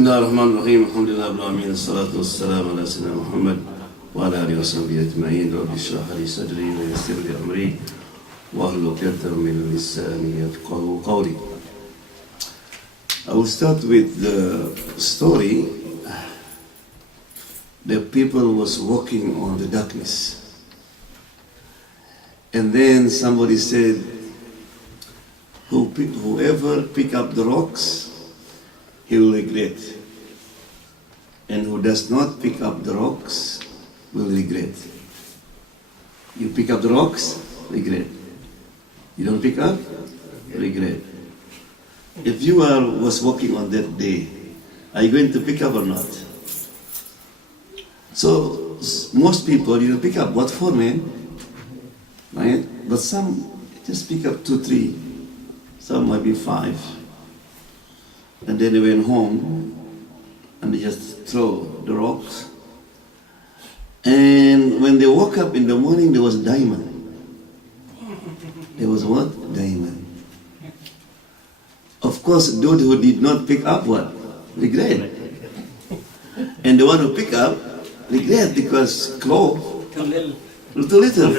الله الرحمن الرحيم الحمد لله رب العالمين الصلاة والسلام على سيدنا محمد وعلى آله وصحبه أجمعين رب اشرح لي صدري ويسر لي أمري واحلل عقدة من لساني يفقهوا قولي. I will start with the story. The people was walking on the darkness, and then somebody said, whoever pick up the rocks, he will regret. And who does not pick up the rocks will regret. You pick up the rocks, regret. You don't pick up, regret. If you was walking on that day, are you going to pick up or not? So most people, you don't pick up. What for, man? Right? But some just pick up 2, 3. Some might be 5. And then they went home and they just throw the rocks. And when they woke up in the morning, there was diamond. There was what? Diamond. Of course, those who did not pick up what? Regret. And the one who pick up, regret because clothes too little.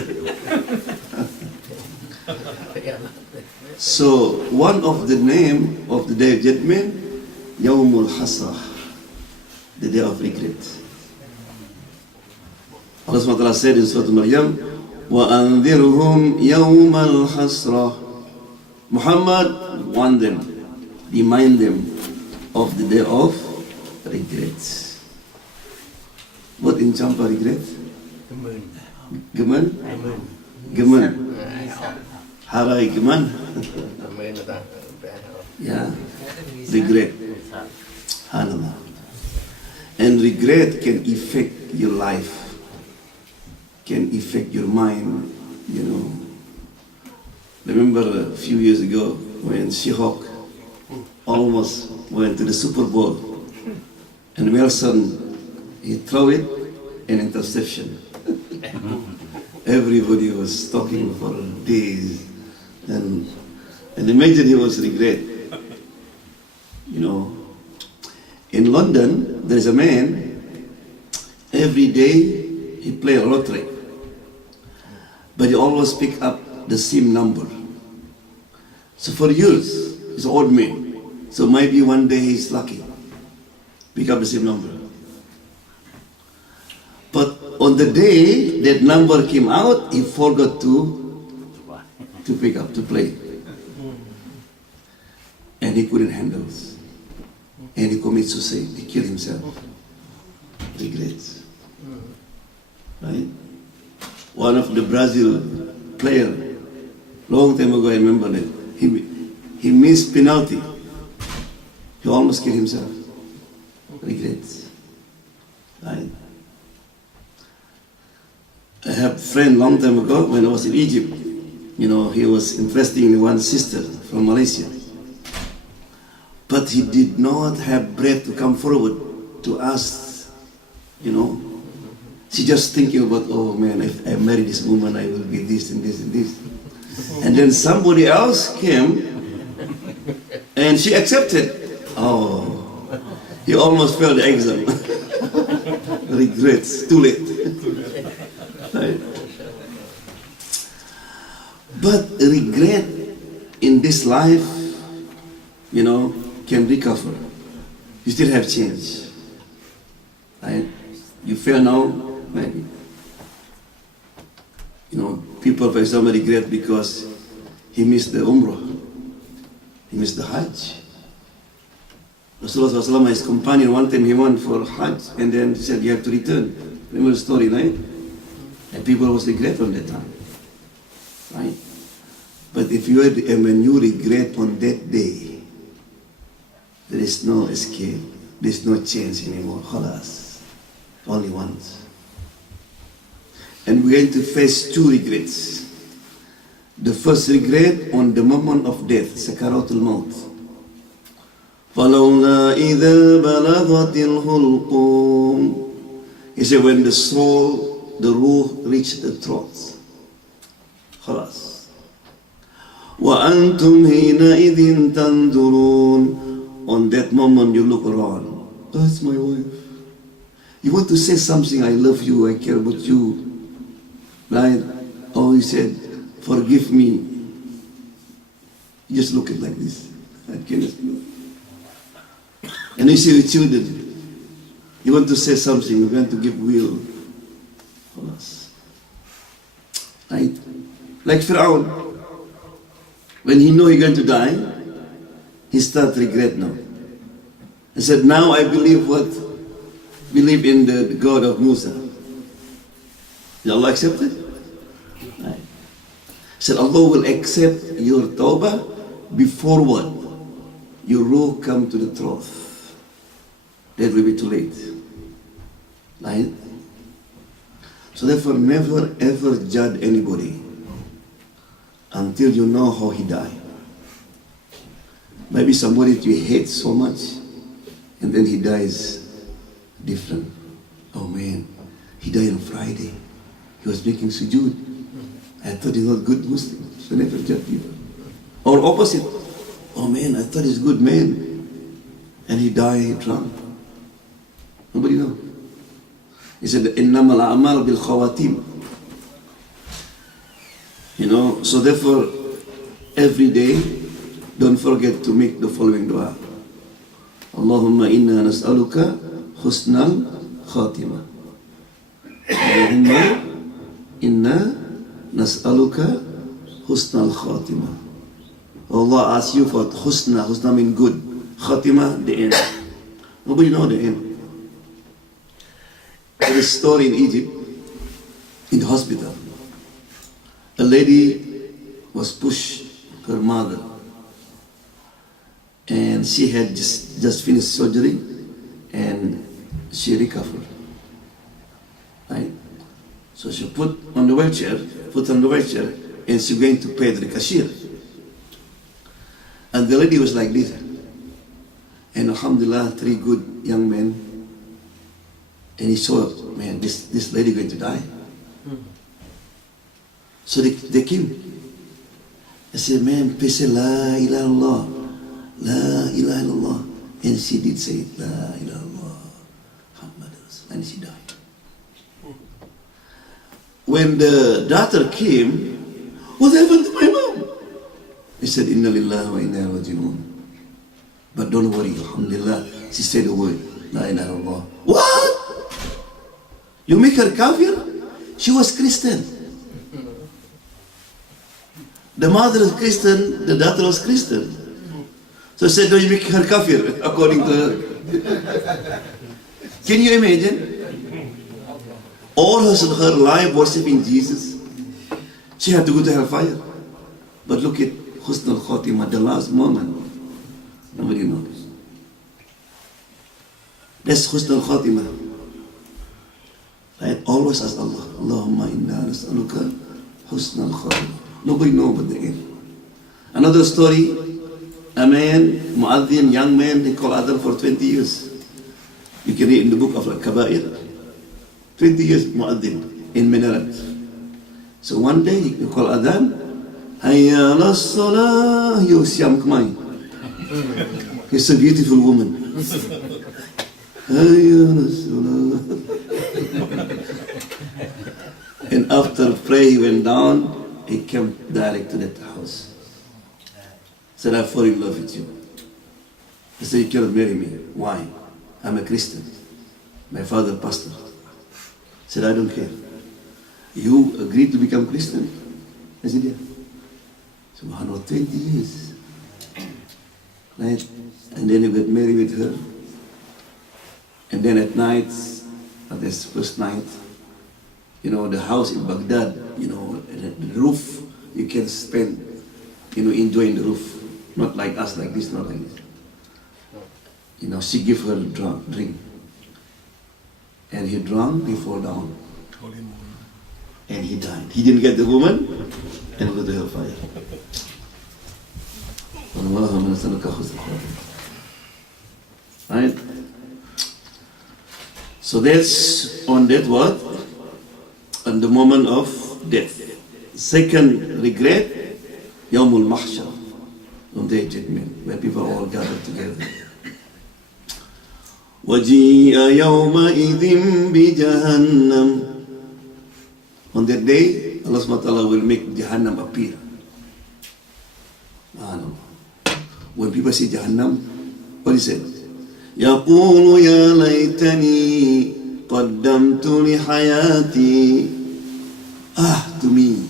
So one of the name of the day of judgment, Yawmul Hasrah, the day of regret. Allah SWT said in Surah Maryam, وَأَنذِرْهُمْ يَوْمَ الْحَسْرَةِ. Muhammad warned them, remind them of the day of regret. What in Champa regret? Gemen? Gemen. Harai gemen. Yeah, regret. Subhanallah. And regret can affect your life, can affect your mind, you know. Remember a few years ago when She-Hulk almost went to the Super Bowl and Wilson, he threw it, an interception. Everybody was talking for days and imagine he was regret. You know, in London there is a man, every day he play a lottery, but he always pick up the same number. So for years, he's an old man. So maybe one day he's lucky, pick up the same number. But on the day that number came out, he forgot to pick up, to play. And he couldn't handle it. And he committed suicide, he killed himself. Regrets. Right? One of the Brazil player, long time ago I remember that, he missed penalty. He almost killed himself. Regrets. Right? I have a friend long time ago when I was in Egypt. You know, he was interested in one sister from Malaysia. But he did not have breath to come forward to ask, you know. She just thinking about, oh man, if I marry this woman, I will be this and this and this. And then somebody else came and she accepted. Oh, he almost failed the exam. Regrets, too late. Right? But regret in this life, you know, can recover. You still have change. Right? You fail now, maybe. You know, people, for example, regret because he missed the Umrah. He missed the Hajj. Rasulullah SAW, his companion, one time he went for Hajj and then he said, you have to return. Remember the story, right? And people was regret on that time. Right? But if you had, when you regret on that day, there is no escape. There is no change anymore. Khalas. Only once. And we're going to face 2 regrets. The first regret on the moment of death, Sakaratul Maut. فَلَوْلَا إِذَا بَلَغَتِ الْحُلْقُومِ. He said when the soul, the ruh reached the throat. Khalas. وَأَنْتُمْ حِينَئِذٍ تَنْظُرُونَ. On that moment you look around. Oh, it's my wife. You want to say something, I love you, I care about you. Right? Oh, he said, forgive me. You just look at it like this. And you see with children, you want to say something, you want to give will for us. Right? Like Fir'aun, when he knew he's going to die, he started regret now. He said, now I believe in the God of Musa. Did Allah accept it? Right. He said, Allah will accept your tawbah before what? Your ruh come to the truth. That will be too late. Right? So therefore, never ever judge anybody until you know how he died. Maybe somebody that you hate so much, and then he dies different. Oh man, he died on Friday. He was making sujood. I thought he's not good Muslim, so never judge people. Or opposite. Oh man, I thought he's a good man, and he died drunk. Nobody knows. He said, "Innamal a'mal bil khawatim." You know, so therefore, every day, don't forget to make the following dua. Allahumma inna nas'aluka husnal khatimah. Allahumma inna nas'aluka husnal khatimah. Allah asks you for husna. Husna means good. Khatimah, the end. Nobody knows the end. There is a story in Egypt, in the hospital. A lady was pushed her mother, and she had just finished surgery, and she recovered. Right? So she put on the wheelchair, and she going to pay the cashier. And the lady was like this. And alhamdulillah, 3 good young men. And he saw, man, this lady going to die. So they came. I said, man, please say La ilaha illallah. La ilaha illallah. And she did say La ilaha illallah. Muhammad Rasul. And she died. When the daughter came, what happened to my mom? He said, Inna lillahi wa inna raji'un. But don't worry, alhamdulillah. She said the word, La ilaha illallah. What? You make her kafir? She was Christian. The mother is Christian, the daughter was Christian. So said, don't you make her kafir, according to her. Can you imagine? All her life worshipping Jesus. She had to go to hellfire. But look at Husn al-Khatimah, the last moment. Nobody knows. That's Husn al-Khatimah. Right? Always ask Allah, Allahumma inna nas'aluka husn al-Khatimah. Nobody knows about the end. Another story, a man, mu'adhin, young man, they call Adhan for 20 years. You can read in the book of Al-Kaba'ir. 20 years mu'adhin in minaret. So one day he call Adhan, Hayya ala salah, yo Siam Khmer. He's a beautiful woman. Hayya ala salah. And after prayer he went down, he came direct to that house. Said, I fall in love with you. He said, you cannot marry me. Why? I'm a Christian. My father pastor. Said, I don't care. You agreed to become Christian? I said, yeah. So 120 years. Right? And then he got married with her. And then at night, at this first night, you know, the house in Baghdad, you know, the roof, you can spend, you know, enjoying the roof. Not like us, like this, not like this. You know, she gave her a drink. And he drank, he fall down. And he died. He didn't get the woman, and go to hellfire. Right? So that's on that what? On the moment of death. Second regret, Yawmul Mahshar, on the judgment, where people all gathered together. وَجِيءَ يَوْمَئِذٍ بِجَهَنَّمْ. On that day, Allah SWT will make Jahannam appear. When people say Jahannam, what is it? يَقُولُ يَا لَيْتَنِي قَدَّمْتُ لِحَيَاتِي. To me,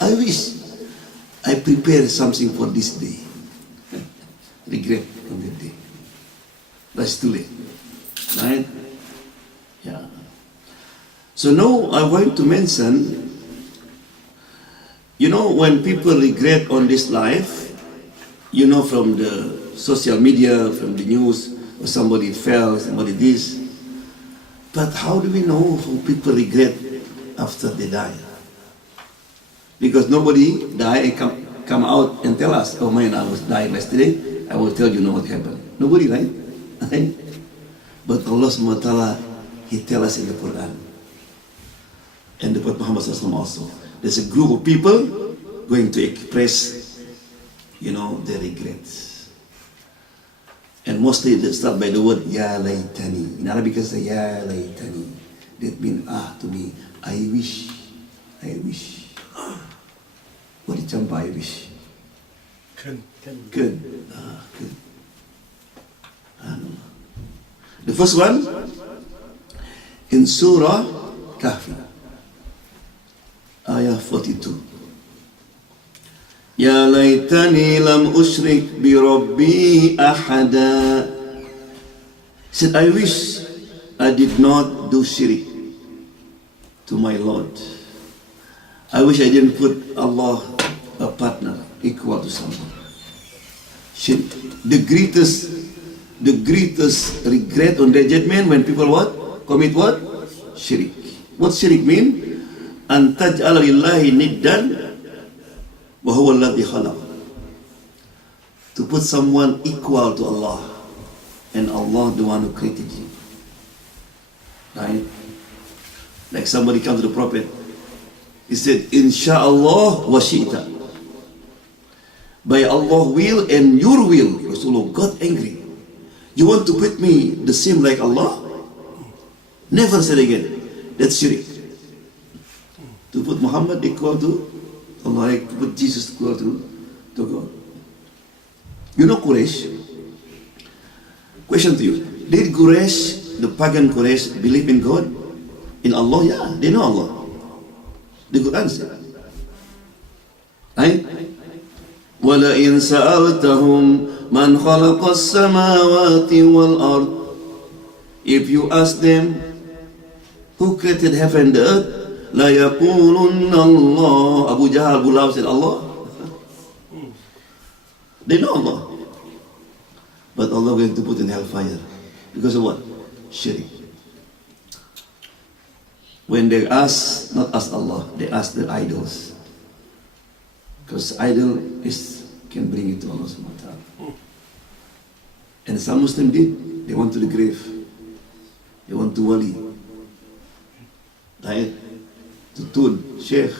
I wish I prepared something for this day. Regret on that day. That's too late. Right? Yeah. So now I want to mention, when people regret on this life, from the social media, from the news, or somebody fell, somebody this. But how do we know how people regret after they die? Because nobody die and come out and tell us, oh man, I was dying yesterday, I will tell you what happened. Nobody, right? But Allah SWT, He tells us in the Quran. And the Prophet Muhammad also. There's a group of people going to express, their regrets. And mostly they start by the word, Ya laytani. In Arabic they say, Ya laytani. That means, to me, I wish. What did Champa I wish? Good. The first one, in Surah Kahfi, ayah 42. Ya laytani lam ushrik bi rabbi ahada. Said, I wish I did not do shirk to my Lord. I wish I didn't put Allah a partner equal to someone. Shirk. The greatest regret on the judgment when people commit what? Shirk. What shirk mean? An taj'ala lillahi niddan wa huwa alladhi khalaq. To put someone equal to Allah, and Allah the one who created you. Right? Like somebody comes to the Prophet, he said, Insha'Allah wa shi'ta. By Allah will and your will, Rasulullah got angry. You want to put me the same like Allah? Never said again. That's shirk. To put Muhammad equal to Allah, like to put Jesus equal to God. Quraysh? Question to you. Did Quraysh, the pagan Quraysh, believe in God? In Allah? Yeah, they know Allah. The good answer. Right? وَلَئِنْ سَأَلْتَهُمْ مَنْ خَلَقَ السَّمَاوَاتِ وَالْأَرْضِ. If you ask them, who created heaven and the earth? لَيَقُولُنَّ اللَّهِ. Abu Jahl, Abu Lahab said, Allah. They know Allah. But Allah going to put in hellfire. Because of what? Shirk. When they ask, not ask Allah, they ask their idols. Because idol can bring it to Allah subhanahu wa ta'ala. And some Muslims did. They went to the grave. They went to wali. Right? To Tun, Sheikh.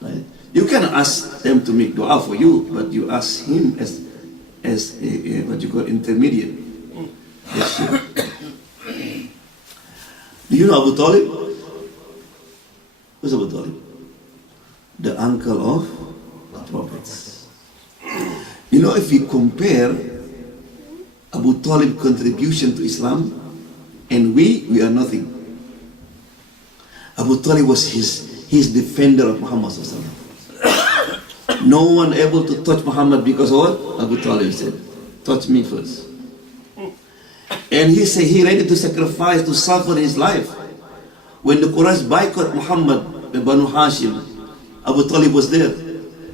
Right? You can ask them to make dua for you, but you ask him as a what you call intermediate. Yes, do you know Abu Talib? Who's Abu Talib? The uncle of the prophets. If we compare Abu Talib's contribution to Islam and we are nothing. Abu Talib was his defender of Muhammad. No one able to touch Muhammad because of what? Abu Talib said, touch me first. And he said he ready to sacrifice, to suffer his life. When the Quraysh boycott Muhammad, the Banu Hashim, Abu Talib was there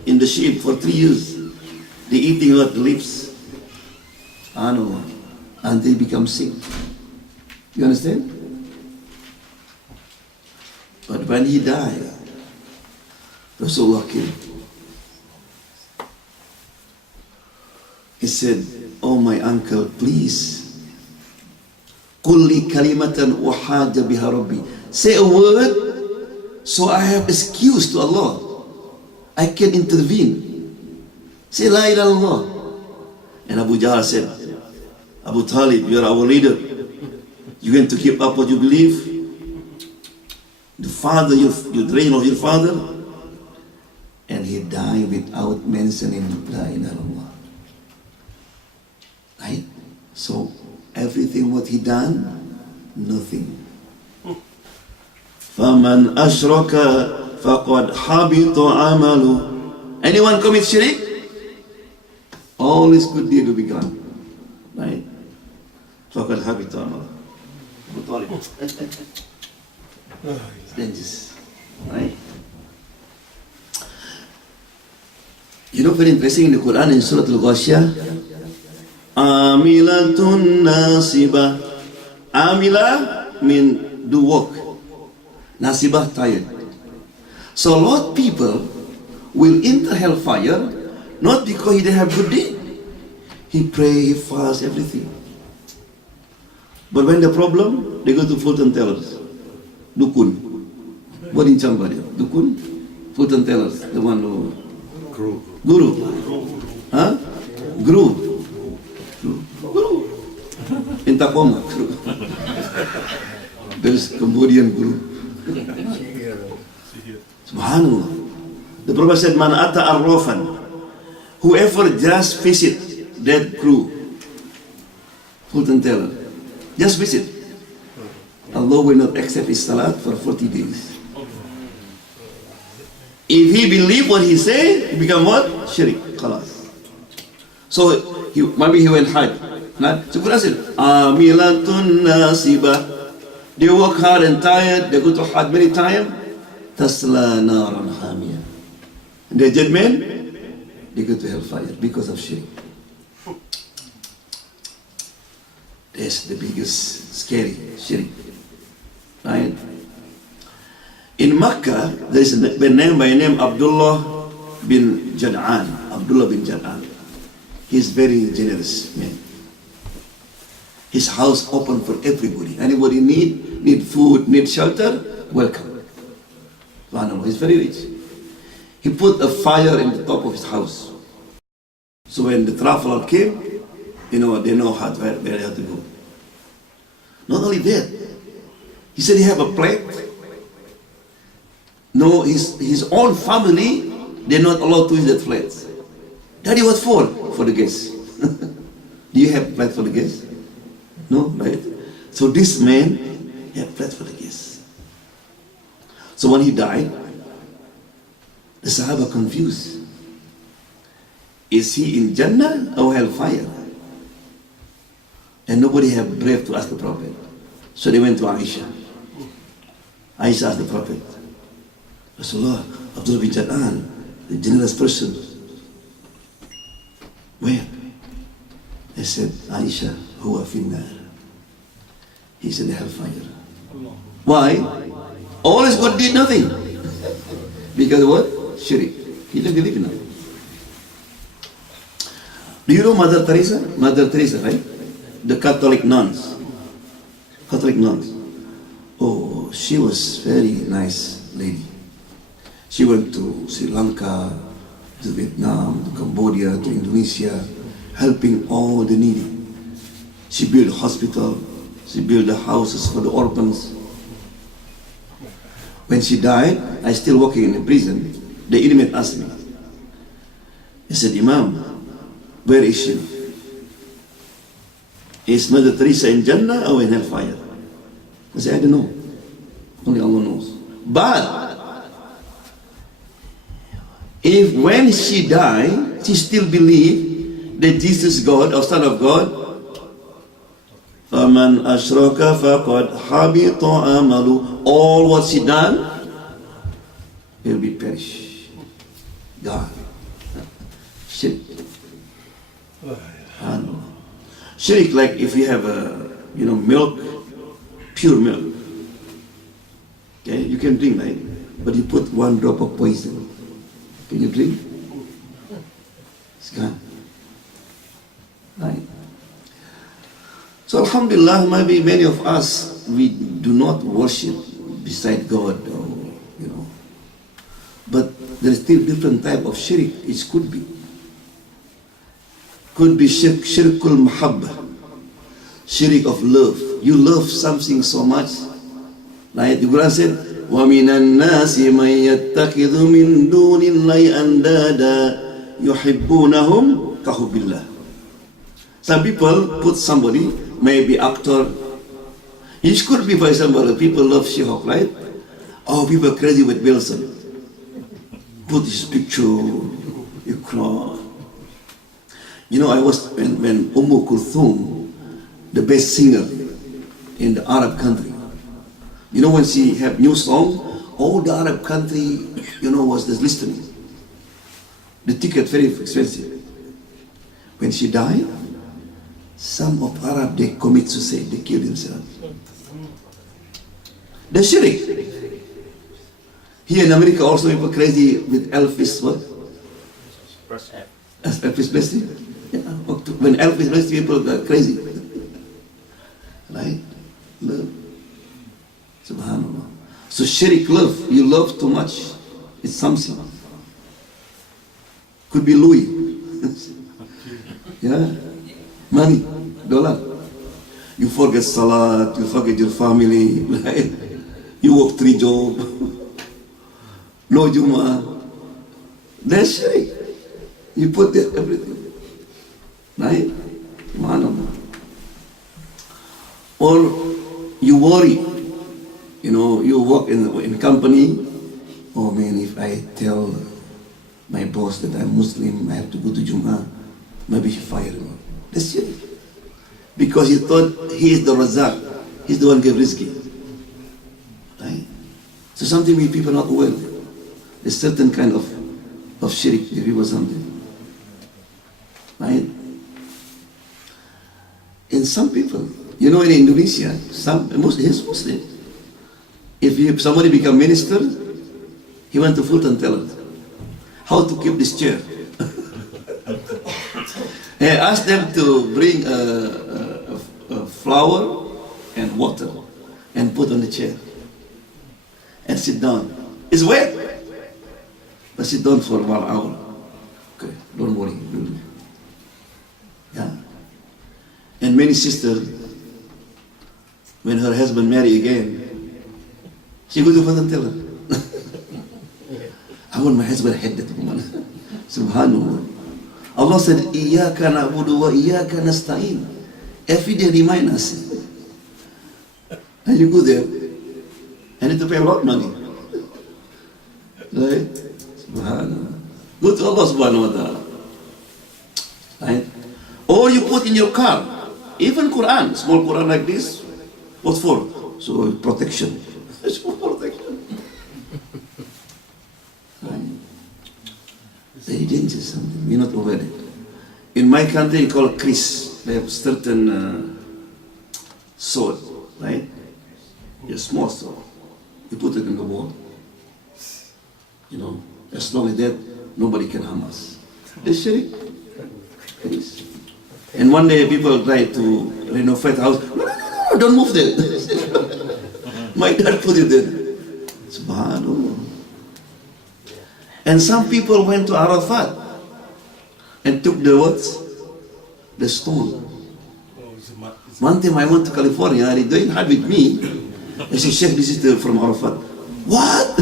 in the sheep for 3 years. They eating out the lips. And they become sick. You understand? But when he died, Rasulullah came. He said, oh my uncle, please. Kulli kalimatan uhajja biha rabbi. Say a word so I have excuse to Allah. I can intervene. Say la ilaha illallah. And Abu Jahl said, Abu Talib, you are our leader. You're going to keep up what you believe. The father, your reign of your father. And he died without mentioning La ilaha illallah. Right? So, everything what he done, nothing. فَمَنْ أَشْرَكَ فَقَدْ حَبِطَ عَمَلُهُ. Anyone commit shirk? All his good deed will be gone. Right? فَقَدْ حَبِطَ عَمَلُهُ. It's dangerous. Right? You know, very interesting in the Quran in Surah Al-Ghashiyah. Amilatun nasibah. Amila mean do work. Nasibah, tired. So a lot of people will enter hellfire not because he didn't have good deed. He pray, he fast, everything. But when the problem, they go to fortune tellers. Dukun. What in Chamba? Dukun? Fortune tellers. The one who... Guru. Huh? Guru. In Tacoma. There's Cambodian guru. Subhanallah. The Prophet said, Man ata arrofan. Whoever just visit that crew, fortune teller, just visit, Allah will not accept his salat for 40 days. If he believe what he say, he become what? Shirk. Khalas. So maybe he went hard. So Quran said, Amilatun nasibah. They work hard and tired, they go to hard many times. Tasla naran hamiyah. And their judgment, they go to hellfire because of shirk. That's the biggest scary shirk. Right? In Makkah, there is a man by name Abdullah bin Jad'an. Abdullah bin Jad'an. He's very generous man. His house open for everybody. Anybody need food, need shelter, welcome. He's very rich. He put a fire in the top of his house. So when the traveler came, they know where they have to go. Not only that, he said he have a plate. No, his own family, they're not allowed to use that plate. Daddy, what for? For the guests. Do you have plate for the guests? No, right? So this man had plate for the guests. So when he died, the Sahaba confused. Is he in Jannah or hellfire? And nobody had brave to ask the Prophet. So they went to Aisha. Aisha asked the Prophet, Rasulullah, Abdullah bin Jad'an, the generous person, where? They said, Aisha, huwa finnar. He's in the hellfire. Why? All his good did nothing. Because what? Shirk. He didn't believe in it. Do you know Mother Teresa? Mother Teresa, right? The Catholic nuns. Catholic nuns. Oh, she was very nice lady. She went to Sri Lanka, to Vietnam, to Cambodia, to Indonesia, helping all the needy. She built a hospital. She built the houses for the orphans. When she died, I still working in the prison. The inmate asked me. He said, Imam, where is she? Is Mother Teresa in Jannah or in hellfire? I said, I don't know. Only Allah knows. But if when she died, she still believed that Jesus is God or Son of God, فَمَنْ أَشْرَكَ فَقَدْ حَبِطَ عَمَلُهُ. All what she done will be perished. God. Shirk. Shirk, like if you have milk, pure milk. Okay, you can drink, right? But you put one drop of poison. Can you drink? It's gone. Right? So Alhamdulillah, maybe many of us, we do not worship beside God, but there is still different type of shirk. It could be shirkul mahabbah. Shirik of love. You love something so much. Right? The Quran said, وَمِنَ النَّاسِ مَنْ يَتَّخِذُ مِنْ دُونِ اللَّهِ أَنْدَادًا يُحِبُّونَهُمْ كَحُبِّ اللَّهِ. Some people put somebody, maybe actor. It could be, for example, people love She-Hulk, right? Oh, people are crazy with Wilson. Put his picture, you cry. You know, I was, when Kulthum, the best singer in the Arab country, you know, when she had new song, all the Arab country, you know, was just listening. The ticket very expensive. When she died, some of Arab, they commit suicide, they kill themselves. The shirik. Here in America also people crazy with Elvis, what? Elvis Presley. Yeah. When Elvis Presley, people got crazy. Right? Love. Subhanallah. So shirik, love. You love too much. It's something. Could be Louis. Yeah. Money. Dollar. You forget salat. You forget your family. Right? You work 3 jobs. No Jum'ah. That's shirik. You put there everything. Right? Subhanallah. Or you worry. You know, you work in company. Oh man, if I tell my boss that I'm Muslim, I have to go to Jum'ah, maybe he fire me. That's it. Because he thought he is the Razak. He's the one who gave rizki. Right? So something we people are not aware of. There's certain kind of shirik if you something. Right? And some people, you know, in Indonesia, he's Muslim. If somebody become minister, he went to Fulton tell us how to keep this chair. He asked them to bring a flour and water and put on the chair and sit down. It's wet, but sit down for 1 hour. Okay, don't worry. Yeah. And many sisters, when her husband marry again, she goes to Fulton tell her, I want my husband head that woman. Subhanallah. Allah said, Iyaka na'budu wa iyaka nasta'in. Every day remind us. And you go there, and you need to pay a lot of money. Right? Subhanallah. Go to Allah subhanahu wa ta'ala. Right? Or you put in your car, even Quran, small Quran like this, what for? So protection. It's for protection. Right? Very dangerous something. We're not aware of it. In my country, you call it kris. They have certain sword, right? A small sword. You put it in the wall. You know, as long as that, nobody can harm us. It's shirik. And one day people try to renovate the house. No, don't move there. My dad put it there. Subhanallah. And some people went to Arafat and took the what? The stone. One time I went to California, they didn't have with me. I said, Sheikh, this is from Arafat. What?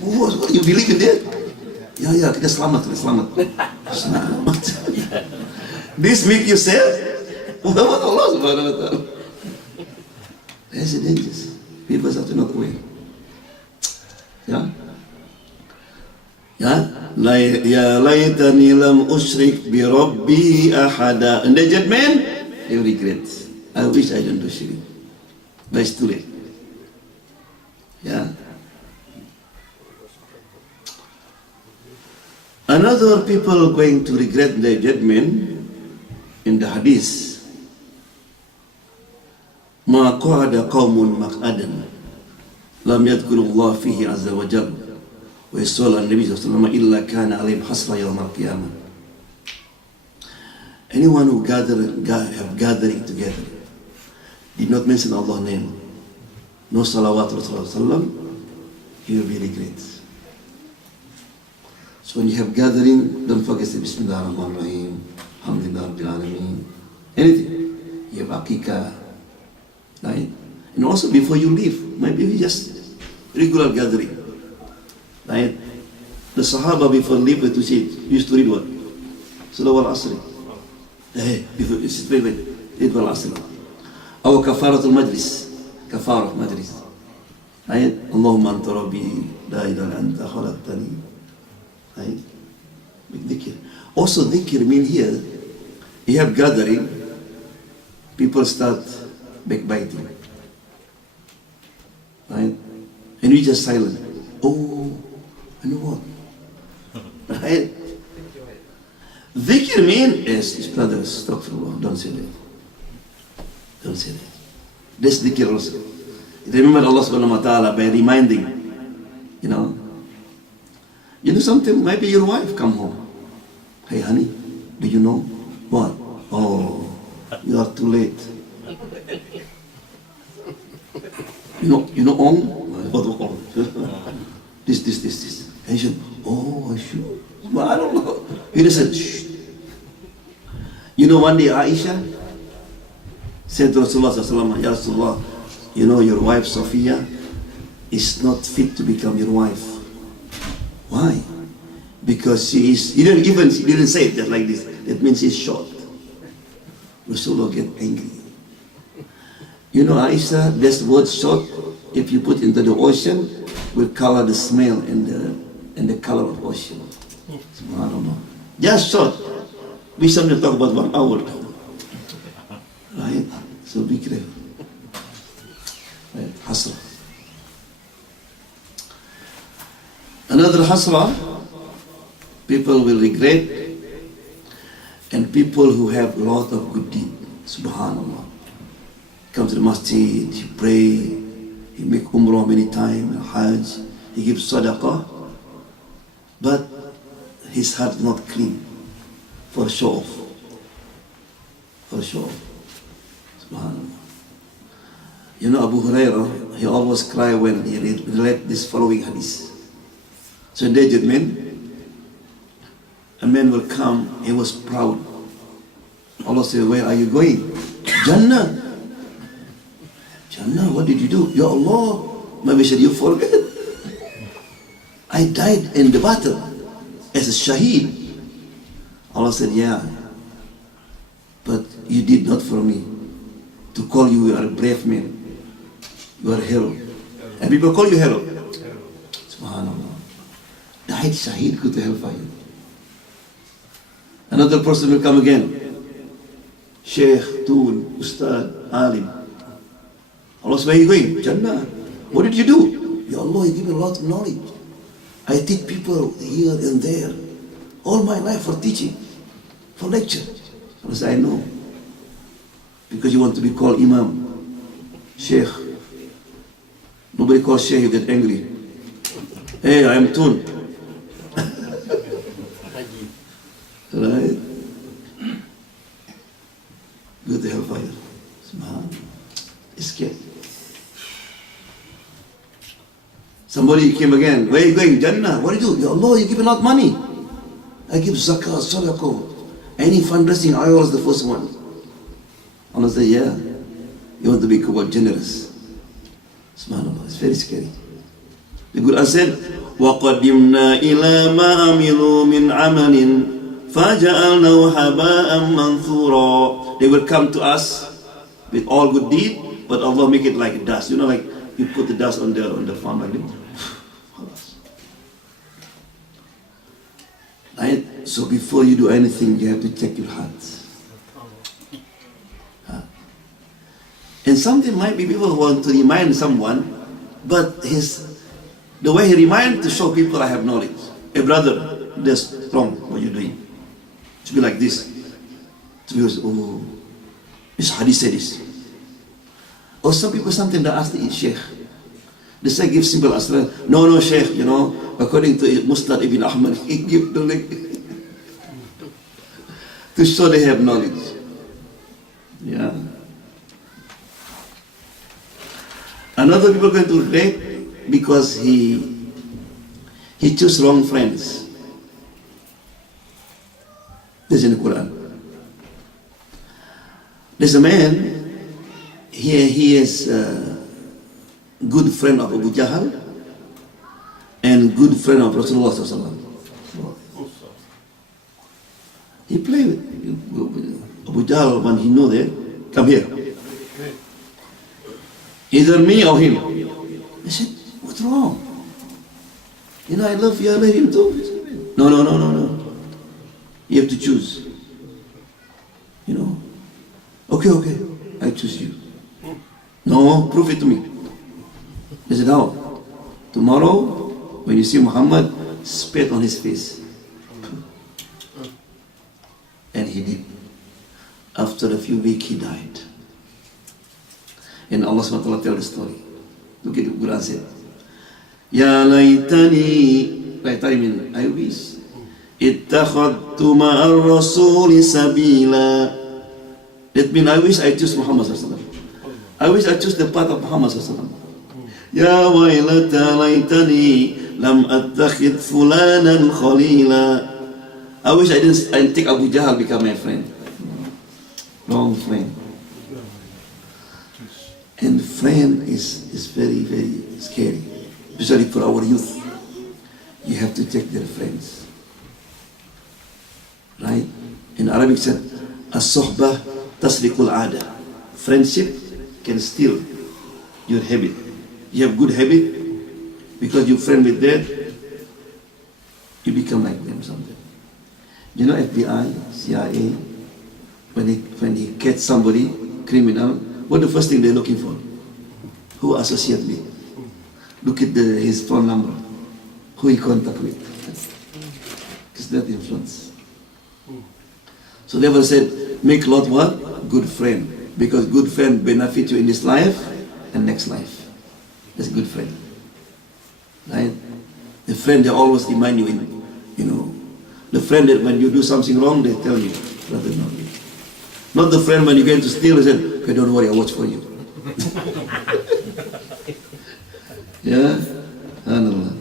What? You believe in that? Ya, kita selamat. This make you say, what Allah subhanahu wa ta'ala? That's dangerous. People have to not aware. Ya? Ya laytani lam ushrik bi rabbi ahada. And the judgment, you regret. I wish I don't do shirk. But it's too late. Yeah. Another people going to regret their judgment in the hadith. Ma qa'ada qawmun maq'adan lam yadhkuru Allah fihi azza wa jalla wa yasalla an-nabi sallallahu alaihi wasallam illa kana alayhim hasra yawm al-qiyamah. Anyone who have gathering together did not mention Allah's name, no salawat Rasulullah, he will be regret. So when you have gathering, don't forget to say Bismillahirrahmanirrahim. Alhamdulillah. have akikah, right? And also before you leave, maybe we just regular gathering, right? The Sahaba before leave to say, used to read what? Surah Al-Asr. Hey, before read Al-Asr. Our kafaratul majlis, kafarah majlis. Right? Allahumma anta rabbi, la ilaha anta khalaqtani. Right? With dhikr. Also dhikr mean here, you have gathering, people start backbiting. Right? And we just silent. Oh, I know what? Right? Dhikr mean, yes, brothers, astaghfirullah, don't say that. Don't say that. That's dhikr also. Remember Allah subhanahu wa ta'ala by reminding, you know something, maybe your wife come home. Hey honey, do you know what? Oh, you are too late. You know what? This. And she said, oh, I should. Well, I don't know. He said, shh. You know, one day Aisha said to Rasulullah sallallahu alaihi wasallam, Ya Rasulullah, you know your wife Sophia is not fit to become your wife. Why? Because she didn't say it just like this. That means she's short. Rasulullah get angry. You know, Aisha, this word short, if you put into the ocean, will color the smell and the color of ocean. I don't know. Just short. We sometimes talk about 1 hour. Right? So be careful. Right? Hasra. Another hasra, people will regret, and people who have a lot of good deed. Subhanallah. Come to the masjid, he pray, he make umrah many times, hajj, he gives sadaqah, but his heart is not clean for show off. For show off. Subhanallah. You know, Abu Hurairah, he always cry when he read this following hadith. So in the judgment, a man will come, he was proud. Allah said, where are you going? Jannah. Jannah, what did you do? Ya Allah, maybe said you forget. I died in the battle as a shaheed. Allah said, yeah, but you did not for me. To call you are a brave man. You are a hero. And people call you hero. Subhanallah. Died shaheed, go to hellfire. Another person will come again. Sheikh, Tool, Ustad, Alim. Allah says, where are you going? Jannah. What did you do? Ya Allah, you give me a lot of knowledge. I teach people here and there. All my life for teaching, for lecture. Allah says, I know. Because you want to be called Imam, Sheikh. Nobody calls Sheikh, you get angry. Hey, I am Tun. Right? Go to hellfire. Subhanallah. It's scary. Somebody came again. Where are you going? Jannah. What do you do? Ya Allah, you give a lot of money. I give zakah, sadaqah. Any fundraising, I was the first one. Allah said, yeah. You want to be called generous. Subhanallah. It's very scary. The Quran said, وَقَدِّمْنَا إِلَى مَا عَمِلُوا مِنْ عَمَلٍ فَجَعَلْنَهُ هَبَاءً مَنْثُورًا. They will come to us with all good deed, but Allah make it like dust. You know, like you put the dust on the farm like this. Right? So before you do anything, you have to check your heart. And something might be people want to remind someone, but the way he reminds to show people I have knowledge. Hey brother, that's wrong what you're doing. To be like this. To be, oh, this hadith said this. Or some people something they ask the Sheikh. They say give simple answer. No, Sheikh, you know, according to Musnad Ibn Ahmad, he give the leg to show they have knowledge. Yeah. Another people going to regret because he chose wrong friends. This is in the Quran. There's a man, he is a good friend of Abu Jahl and good friend of Rasulullah sallallahu alaihi wasallam. He played with Abu Jahl when he knew that. Come here. Either me or him. I said, what's wrong? You know, I love you, I love him too. He said, no. You have to choose. You know. Okay, I choose you. No, prove it to me. I said, how? Tomorrow, when you see Muhammad, spit on his face. And he did. After a few weeks, he died. And Allah SWT tell the story. Look at the Quran said, Ya laytani, mean, I wish, ittakhadtu ma'ar rasuli sabila. That means I wish I choose Muhammad SAW. I wish I choose the path of Muhammad SAW. Ya waylata laytani lam attakhid fulanan khalila. I wish I didn't take Abu Jahl become my friend. Wrong friend. And friend is very, very scary. Especially for our youth. You have to check their friends. Right? In Arabic said, as-suhbah tasriqul ada. Friendship can steal your habit. You have good habit, because you friend with that, you become like them someday. You know FBI, CIA, when he catch somebody, criminal, what the first thing they're looking for? Who associate with? Look at his phone number. Who he contact with. Because that influence. So they ever said, make Lot what? Good friend. Because good friend benefit you in this life and next life. That's a good friend. Right? The friend they always remind you you know. The friend that when you do something wrong, they tell you, brother, not you. Not the friend when you get to steal, they say, okay, don't worry, I'll watch for you. Yeah? Subhanallah.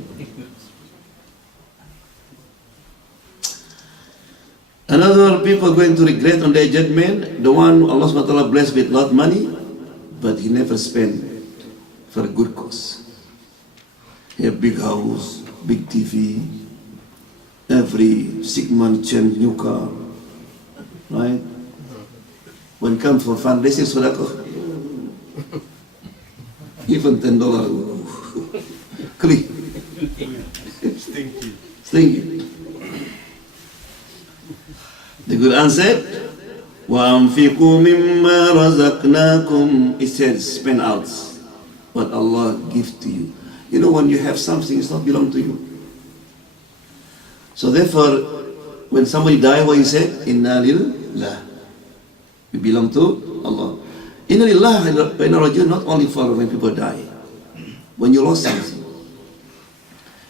Another people going to regret on their judgment, the one Allah SWT blessed with a lot of money, but he never spent for a good cause. He have big house, big TV, every 6 months change new car, right? When it comes for fundraising, sadaqah, even $10, click. Stinky. The Quran said, وَأَنْفِقُوا مِمَّا رَزَقْنَاكُمْ. It says, spend out what Allah gives to you. You know, when you have something, it's not belong to you. So therefore, when somebody dies, what you said? Inna lillah. We belong to Allah. Inna lillah, not only for when people die. When you lost something.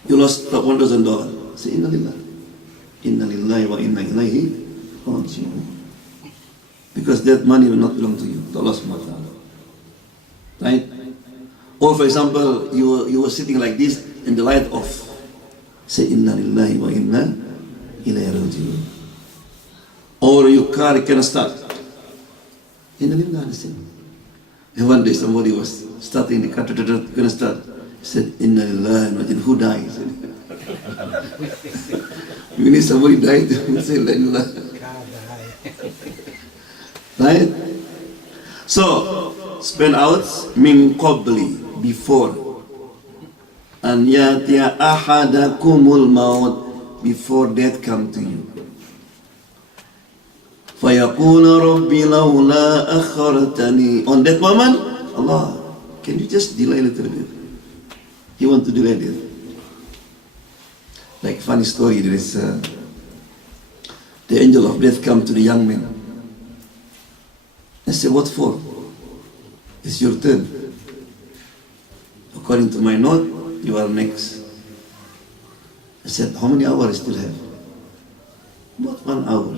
You lost $1,000. Say inna lillah. Inna lillahi wa inna ilayhi raji'un. Because that money will not belong to you, to Allah subhanahu wa ta'ala. Right? Or for example, you were sitting like this and the light off. Say inna lillahi wa inna ilayhi raji'un. Or your car cannot start. Inna lillahi, the same. And one day somebody was starting the car, gonna start. He said, inna lillahi wa inna. Who died? You need somebody died, say la ilaha. Right? So, spend out min qabli, before. An yatiya ahadakumul maut, before death come to you. فَيَقُولَ رَبِّ لَوْلَا أَخَّرْتَنِي. On that moment, Allah, can you just delay a little bit? He want to delay it. Like funny story, there is the angel of death come to the young man. I said, what for? It's your turn. According to my note, you are next. I said, how many hours I still have? About 1 hour.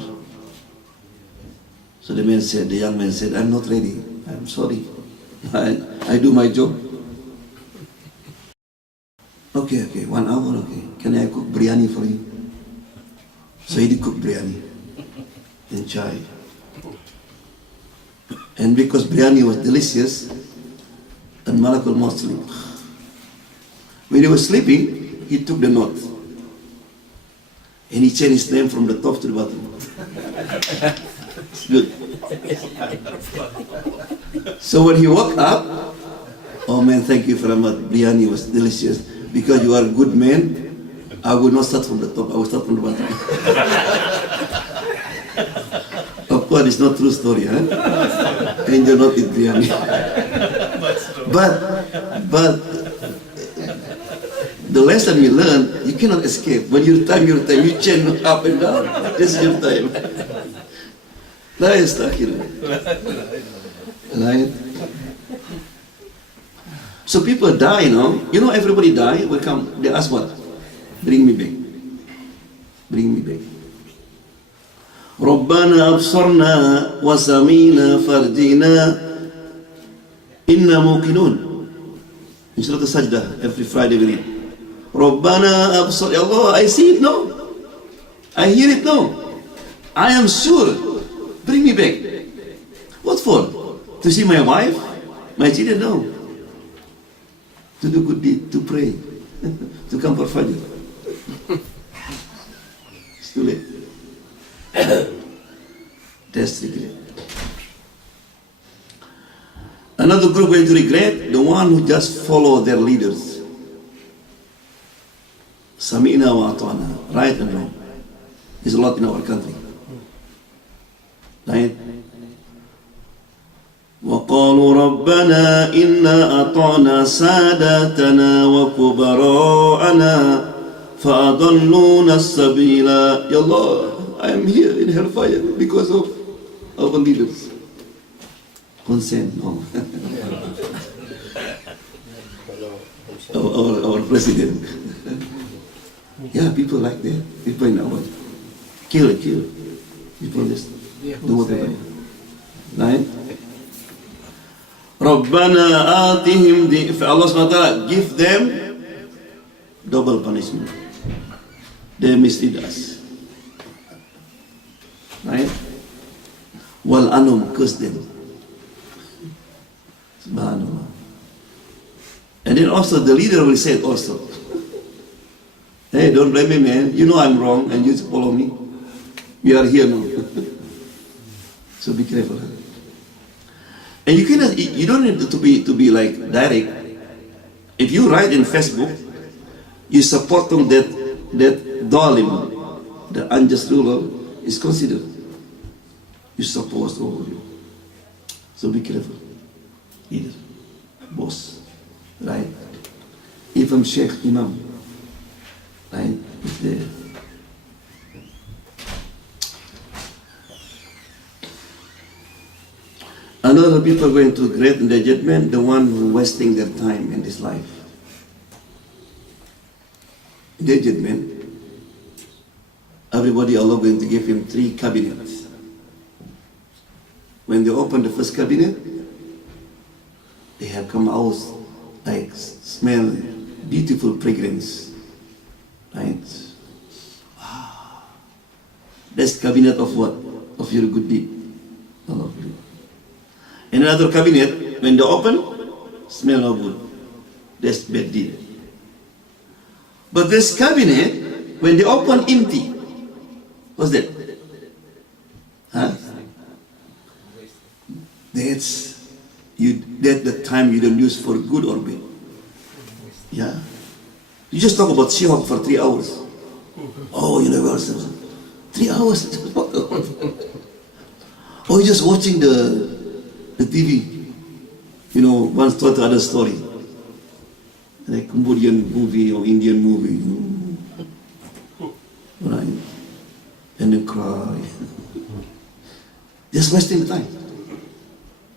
So the young man said, I'm not ready. I'm sorry. I do my job. Okay, 1 hour, okay. Can I cook biryani for you? So he did cook biryani and chai. And because biryani was delicious, and Malakul Maut sleep. When he was sleeping, he took the knot. And he changed his name from the top to the bottom. It's good. So when he woke up, oh man, thank you very much. Biryani was delicious. Because you are a good man, I will not start from the top, I will start from the bottom. Of course, it's not true story, huh? Angel not eat biryani. But the lesson we learn, you cannot escape. When you time, you change up and down. This is your time. La yastakhir. Right? So people die, you know everybody die, will come, they ask what? Bring me back. Bring me back. ربنا أبصرنا وسمينا فرجنا إنا موقنون. In Surah Al-Sajdah, every Friday we read. ربنا أبصر, Allah, I see it now. I hear it now. I am sure. Bring me back. What for? To see my wife? My children? No. To do good deed, to pray, to come for Fajr. It's too late. That's regret. Another group going to regret, the one who just follow their leaders. Sami'na wa ata'na, right and wrong. There's a lot in our country. Right? وقالوا ربنا إنا أطعنا ساداتنا وكبراءنا فأضلونا السبيل. Ya Allah, I am here in hellfire because of our leaders. Consent, no. our president. Yeah, people like that. People in our kill. People just do whatever. Right? Rabbana atihim Allah SWT give them double punishment. They mislead us. Right? Wal anum, curse them. Subhanallah. And then also the leader will say it also. Hey, don't blame me, man. You know I'm wrong and you follow me. We are here now. So be careful. And you don't need to be like direct. If you write in Facebook, you support them that dhalim, the unjust ruler, is considered. You support over you. So be careful. Either boss, right? Even Sheikh Imam, right? Is there. Another people going to regret in the judgment, the one who wasting their time in this life. In the judgment, everybody, Allah going to give him 3 cabinets. When they open the first cabinet, they have come out like smell beautiful fragrance, right? Wow. That's cabinet of what? Of your good deed. Allah. In another cabinet, when they open, smell no good. That's bad deed. But this cabinet, when they open, empty. What's that? Huh? That's the time you don't use for good or bad. Yeah. You just talk about She-Hulk for 3 hours. Oh, Universal. 3 hours. Or you're just watching the TV. One story to other story. Like Cambodian movie or Indian movie. Right? And then cry. Just wasting the time.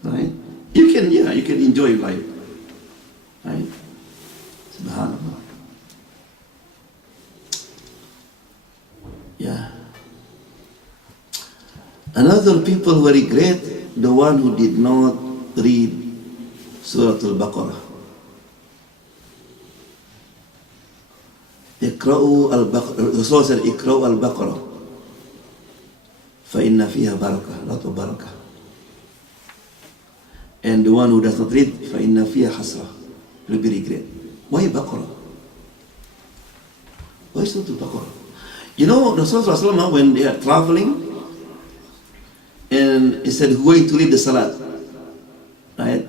Right? You can enjoy life. Right? Subhanallah. Yeah. Another people who regret, the one who did not read Surah Al-Baqarah. Rasulullah said, Iqra'u al-Baqarah. فَإِنَّ فِيهَا بَرَكَةً. Lot of barakah. And the one who does not read, فَإِنَّ فِيهَا حَسْرَةً, will be regret. Why Baqarah? Why Surah Al-Baqarah? You know, Rasulullah when they are traveling, and he said, who going to lead the salat? Right?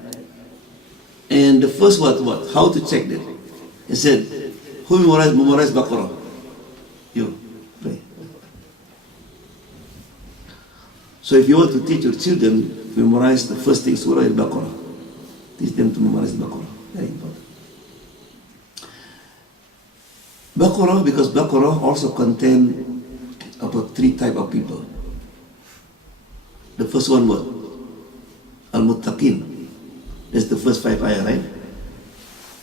And the first what? How to check that? He said, who memorize Baqarah? You. Pray. So if you want to teach your children to memorize the first thing, Surah Al-Baqarah. Teach them to memorize Baqarah. Very important. Baqarah, because Baqarah also contains about 3 types of people. The first one what? Al-Muttaqin. That's the first 5 ayah, right?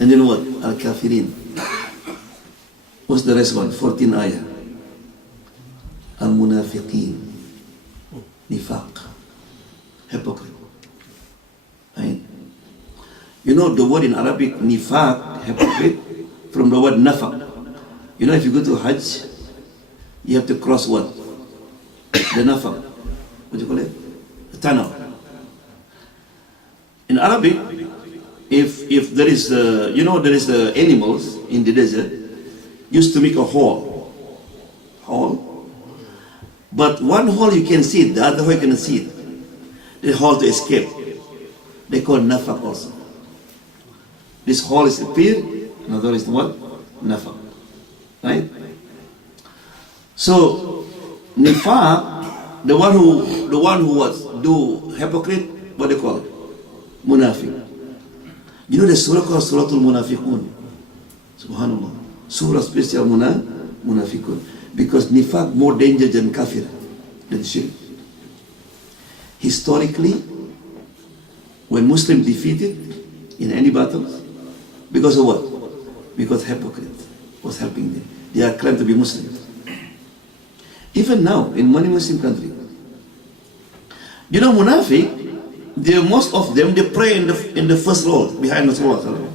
And then what? Al-Kafirin. What's the rest one? 14 ayah. Al-Munafiqin. Nifaq. Hypocrite. Right? You know the word in Arabic, nifaq, hypocrite, from the word nafaq. You know if you go to Hajj, you have to cross what? The nafaq. What do you call it? The tunnel. In Arabic, if there is there is the animals in the desert used to make a hole, but one hole you can see it, the other hole you cannot see it. The hole to escape. They call nafaq also. This hole is appear, another is what? Nafaq. Right? So nifaq, the one who was do hypocrite, what they call it? Munafiq. You know the surah called Suratul Munafiqun. Subhanallah. Surah special Munafiqun. Because nifaq more danger than kafir, than shirk. Historically, when Muslims defeated in any battles, because of what? Because hypocrite was helping them. They are claimed to be Muslims. Even now, in many Muslim countries, you know, Munafiq, most of them, they pray in the first row behind Rasulullah.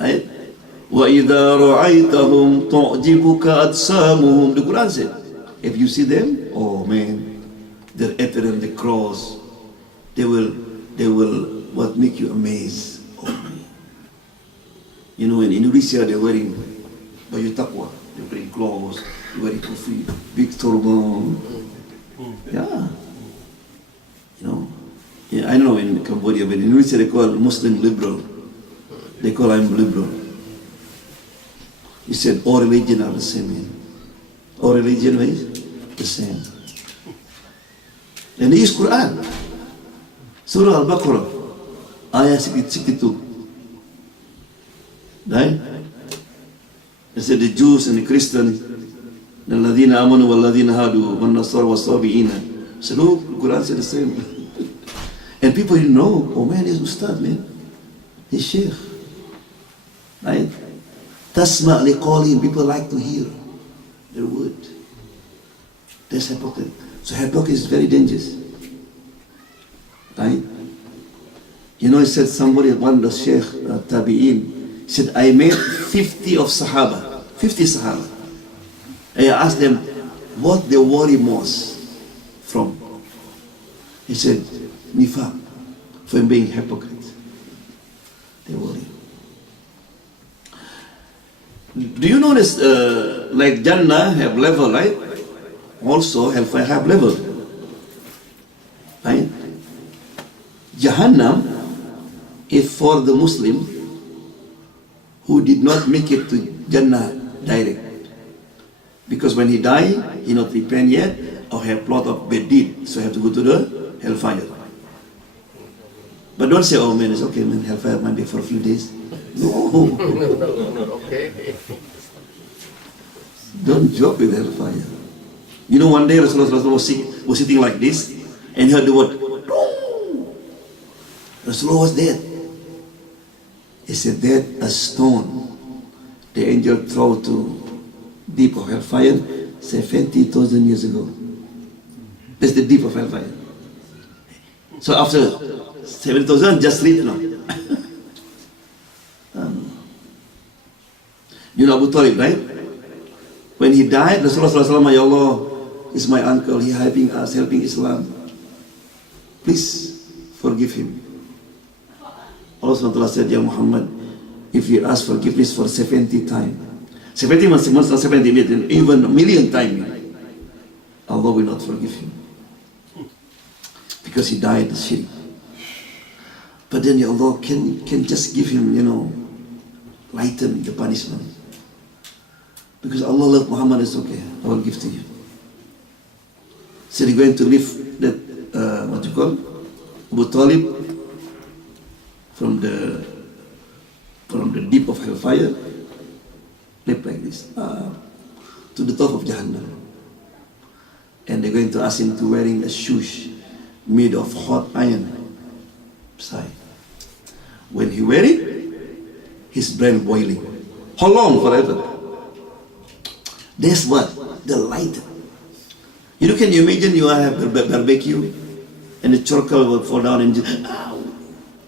Right? وَإِذَا رَأَيْتَهُمْ تُعْجِبُكَ أَجْسَامُهُمْ. The Quran said, if you see them, oh man, their appearance, the cross, they will what make you amazed. Oh man. You know, in Indonesia they're wearing baju taqwa, they're wearing clothes, they're wearing kufi, big turban. Yeah. You know, yeah, I know in Cambodia, but in Indonesia they call Muslim liberal. They call I'm liberal. He said all religions are the same. Man. All religion is the same. And they use Quran. Surah Al-Baqarah, ayah 62. Right? They said the Jews and the Christians, the Ladina Amanu wal Ladina Hadu, wal Nasar wal Sabi'ina. So look, the Quran said the same. And people didn't know, oh man, he's Ustad, man. He's Sheikh. Right? Tasma' liqawlihim, people like to hear their word. That's hypocrisy. So hypocrisy is very dangerous. Right? You know, he said somebody, one of the Sheikh Tabi'in, said, I made 50 of Sahaba, 50 Sahaba. And I asked them, what they worry most from? He said, nifaq, from being hypocrite. They worry. Do you notice, like Jannah have level, right? Also, hellfire have level. Right? Jahannam is for the Muslim who did not make it to Jannah direct. Because when he died, he not repent yet, or have plot of bad deed, so have to go to the hellfire. But don't say, oh man, it's okay, man, hellfire might be for a few days. No. No, okay. Don't joke with hellfire. You know, one day Rasulullah was sitting like this and heard the word, no. Rasulullah was dead. He said, that a stone the angel threw to deep of hellfire 70,000 years ago. That's the deep of hellfire. So after 7,000, just read now. You know Abu Talib, right? When he died, Rasulullah SAW, Ya Allah, is my uncle, he helping us, helping Islam. please forgive him. Allah SWT said, Ya Muhammad, if you ask forgiveness for 70 times, 70 months, 70 million, even a million times, Allah will not forgive him. Because he died in shirk. But then Ya Allah can just give him, lighten the punishment. Because Allah loved Muhammad, is okay, I will give to you. So they're going to lift that, Abu Talib from the deep of hellfire, lift like this, to the top of Jahannam. And they're going to ask him to wearing a shoes made of hot iron. When he wear it, his brain boiling. How long? Forever. That's what? The light. Can you imagine you have a barbecue and the charcoal will fall down and just,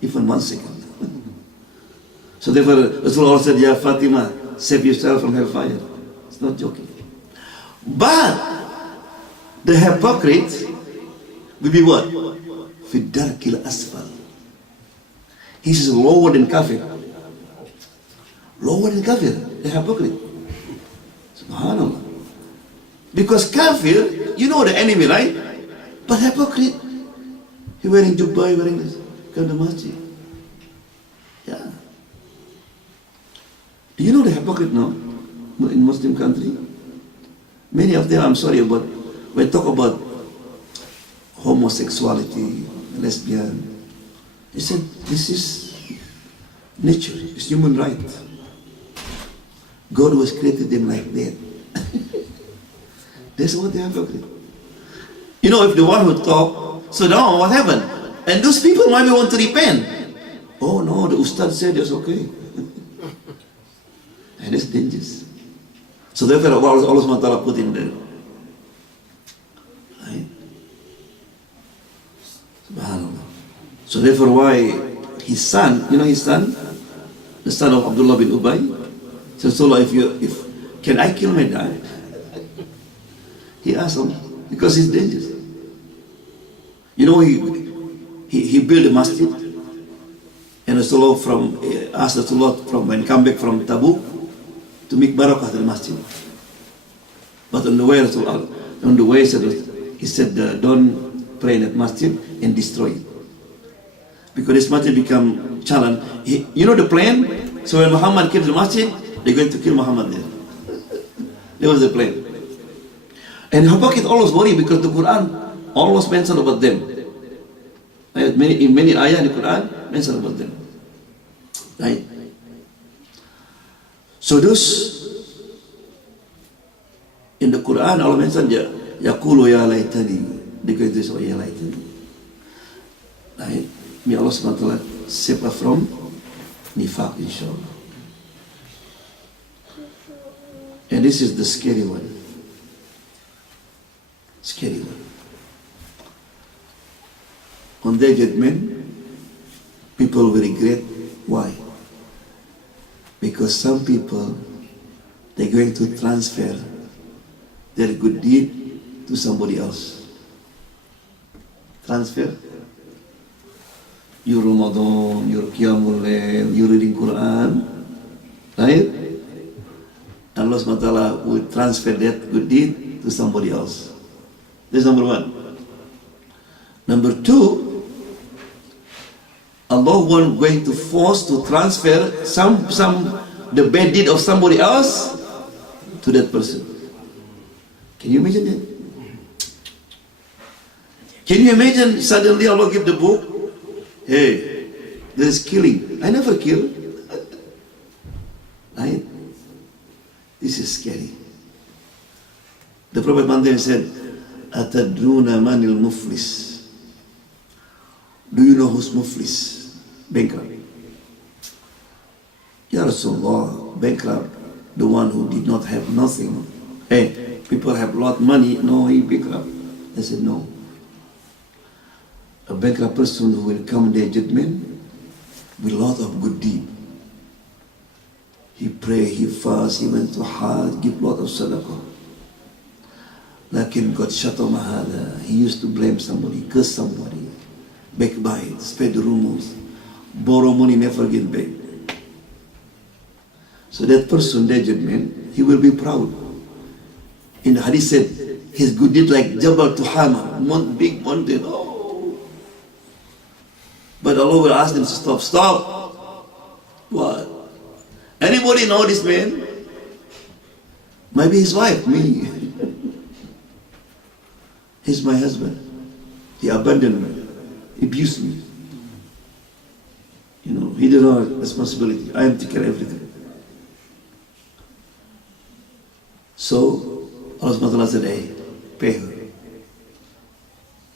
even 1 second. So therefore, Rasulullah said, Ya Fatima, save yourself from hellfire. It's not joking. But the hypocrite will be what? Fi darkil asfal. He is lower than kafir. Lower than kafir, the hypocrite. Subhanallah. Because kafir, the enemy, right? But hypocrite, he wearing jubbah, wearing this, come to masjid. Yeah. Do you know the hypocrite now in Muslim country? Many of them, I'm sorry, but when talk about homosexuality, lesbian, he said this is nature, it's human right. God was created them like that. That's what they have agreed. If the one who talk, so now what happened? And those people might want to repent. Oh no, the ustaz said it's okay. And it's dangerous. So therefore Allah SWT put in there. Right? Subhanallah. So therefore why his son, his son, the son of Abdullah bin Ubay, said, so if can I kill my dad? He asked him, because he's dangerous. He built a masjid, and Rasulullah asked Rasulullah when he come back from Tabuk to make barakah to the masjid. But on the way, he said, don't pray in that masjid and destroy it. Because this masjid become challenge. The plan? So when Muhammad came to the masjid, they're going to kill Muhammad there. That was the plan. And hypocrite always worry because the Quran always mentions about them. In many ayah in the Quran mention about them. Right? So those in the Quran Allah mentioned Yaqulu ya laytani. They're going to say ya laytani. Right? May Allah SWT save us from nifaq, inshallah. And this is the scary one. Scary one. On their judgment, people will regret. Why? Because some people, they're going to transfer their good deed to somebody else. Transfer. Your Ramadan, your Qiyamul Layl, your reading Quran, right? Allah SWT will transfer that good deed to somebody else. That's number one. Number two, Allah won't going to force to transfer the bad deed of somebody else to that person. Can you imagine that? Can you imagine suddenly Allah give the book? Hey, there's killing. I never kill. Right? This is scary. The Prophet Muhammad said, Atadruna manil muflis. Do you know who's muflis? Bankrupt. Ya Rasulullah, bankrupt, the one who did not have nothing. Hey, people have a lot of money. No, he bankrupt. I said, no. A bankrupt person who will come in their judgment with a lot of good deed. He prayed, he fasted, he went to Hajj, give a lot of sadaqah. Lakin God shatama hada. He used to blame somebody, curse somebody. backbite, spread the rumors, borrow money, never get back. So that person, that man, he will be proud. In the hadith said, his good deed like Jabal Tuhama, big mountain. Oh. But Allah will ask them to stop. Stop. What? Anybody know this man? Maybe his wife, me. He's my husband. He abandoned me. He abused me. You know, he did not have responsibility. I am taking care of everything. So Allah SWT said, hey, pay her.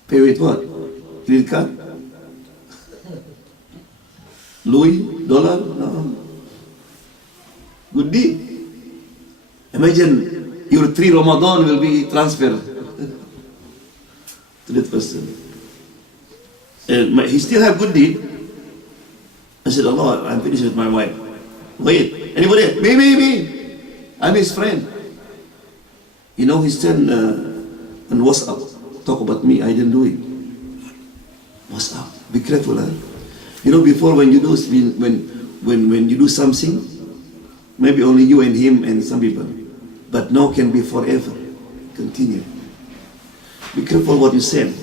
Pay with what? Credit card? Louis? Dollar? No. Good deed. Imagine your 3 Ramadan will be transferred to that person. And he still have good deed. I said, Allah, I'm finished with my wife. Wait, anybody? Me. I'm his friend. You know, he sent on WhatsApp, talk about me, I didn't do it. WhatsApp, be careful, huh? You know, before when you do, when you do something, maybe only you and him and some people, but now can be forever, continue. Be careful what you send.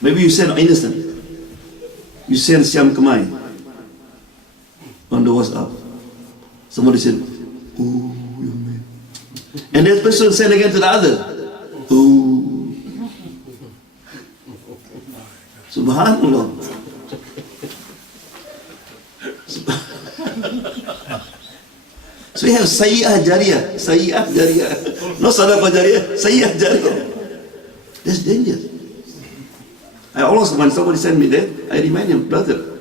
Maybe you send innocent. You send Siam Kamai on the WhatsApp. Somebody said, oh, you man. And that person sent again to the other. Oh. Subhanallah. So we have Sayyah Jariyah. No Sadaqah Jariyah, Sayyah Jariyah. That's dangerous. I always, when somebody sent me that, I remind him, brother,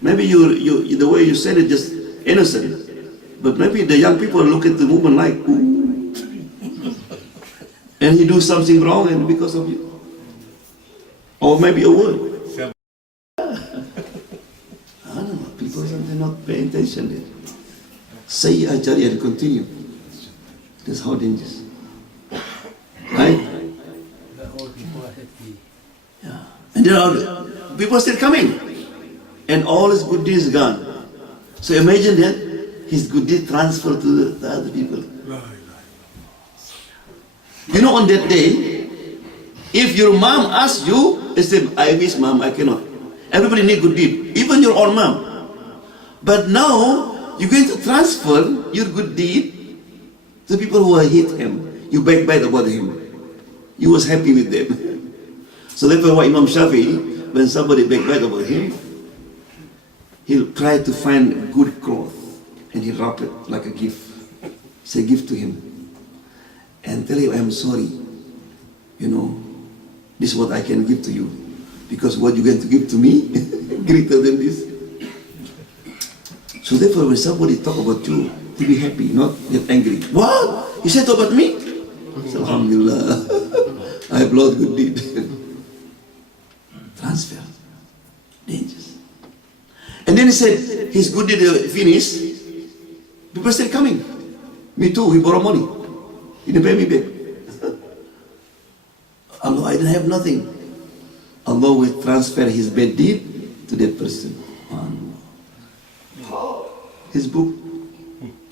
maybe you the way you said it just innocent, but maybe the young people look at the woman like, ooh, and he do something wrong and because of you, or maybe a word. I don't know, people sometimes not paying attention there. Say Ajari and continue. That's how dangerous. Right? Yeah. And there are people still coming. And all his good deeds gone. So imagine that his good deed transferred to the other people. You know, on that day, if your mom asks you, they say, I wish mom, I cannot. Everybody need good deed, even your own mom. But now, you're going to transfer your good deed to people who hate him. You backbite about him. You was happy with them. So therefore, why Imam Shafi'i, when somebody backbite about him, he'll try to find good cloth and he'll wrap it like a gift. Say gift to him. And tell him, I'm sorry. You know, this is what I can give to you. Because what you're going to give to me, greater than this. So therefore, when somebody talk about you, to be happy, not get angry. What? You said about me? So, alhamdulillah, I have Lord good deed. Transfer. Dangerous. And then he said, his good deed finished. People still coming. Me too, we borrow money. He didn't pay me back. Allah, I didn't have nothing. Allah will transfer his bad deed to that person. His book,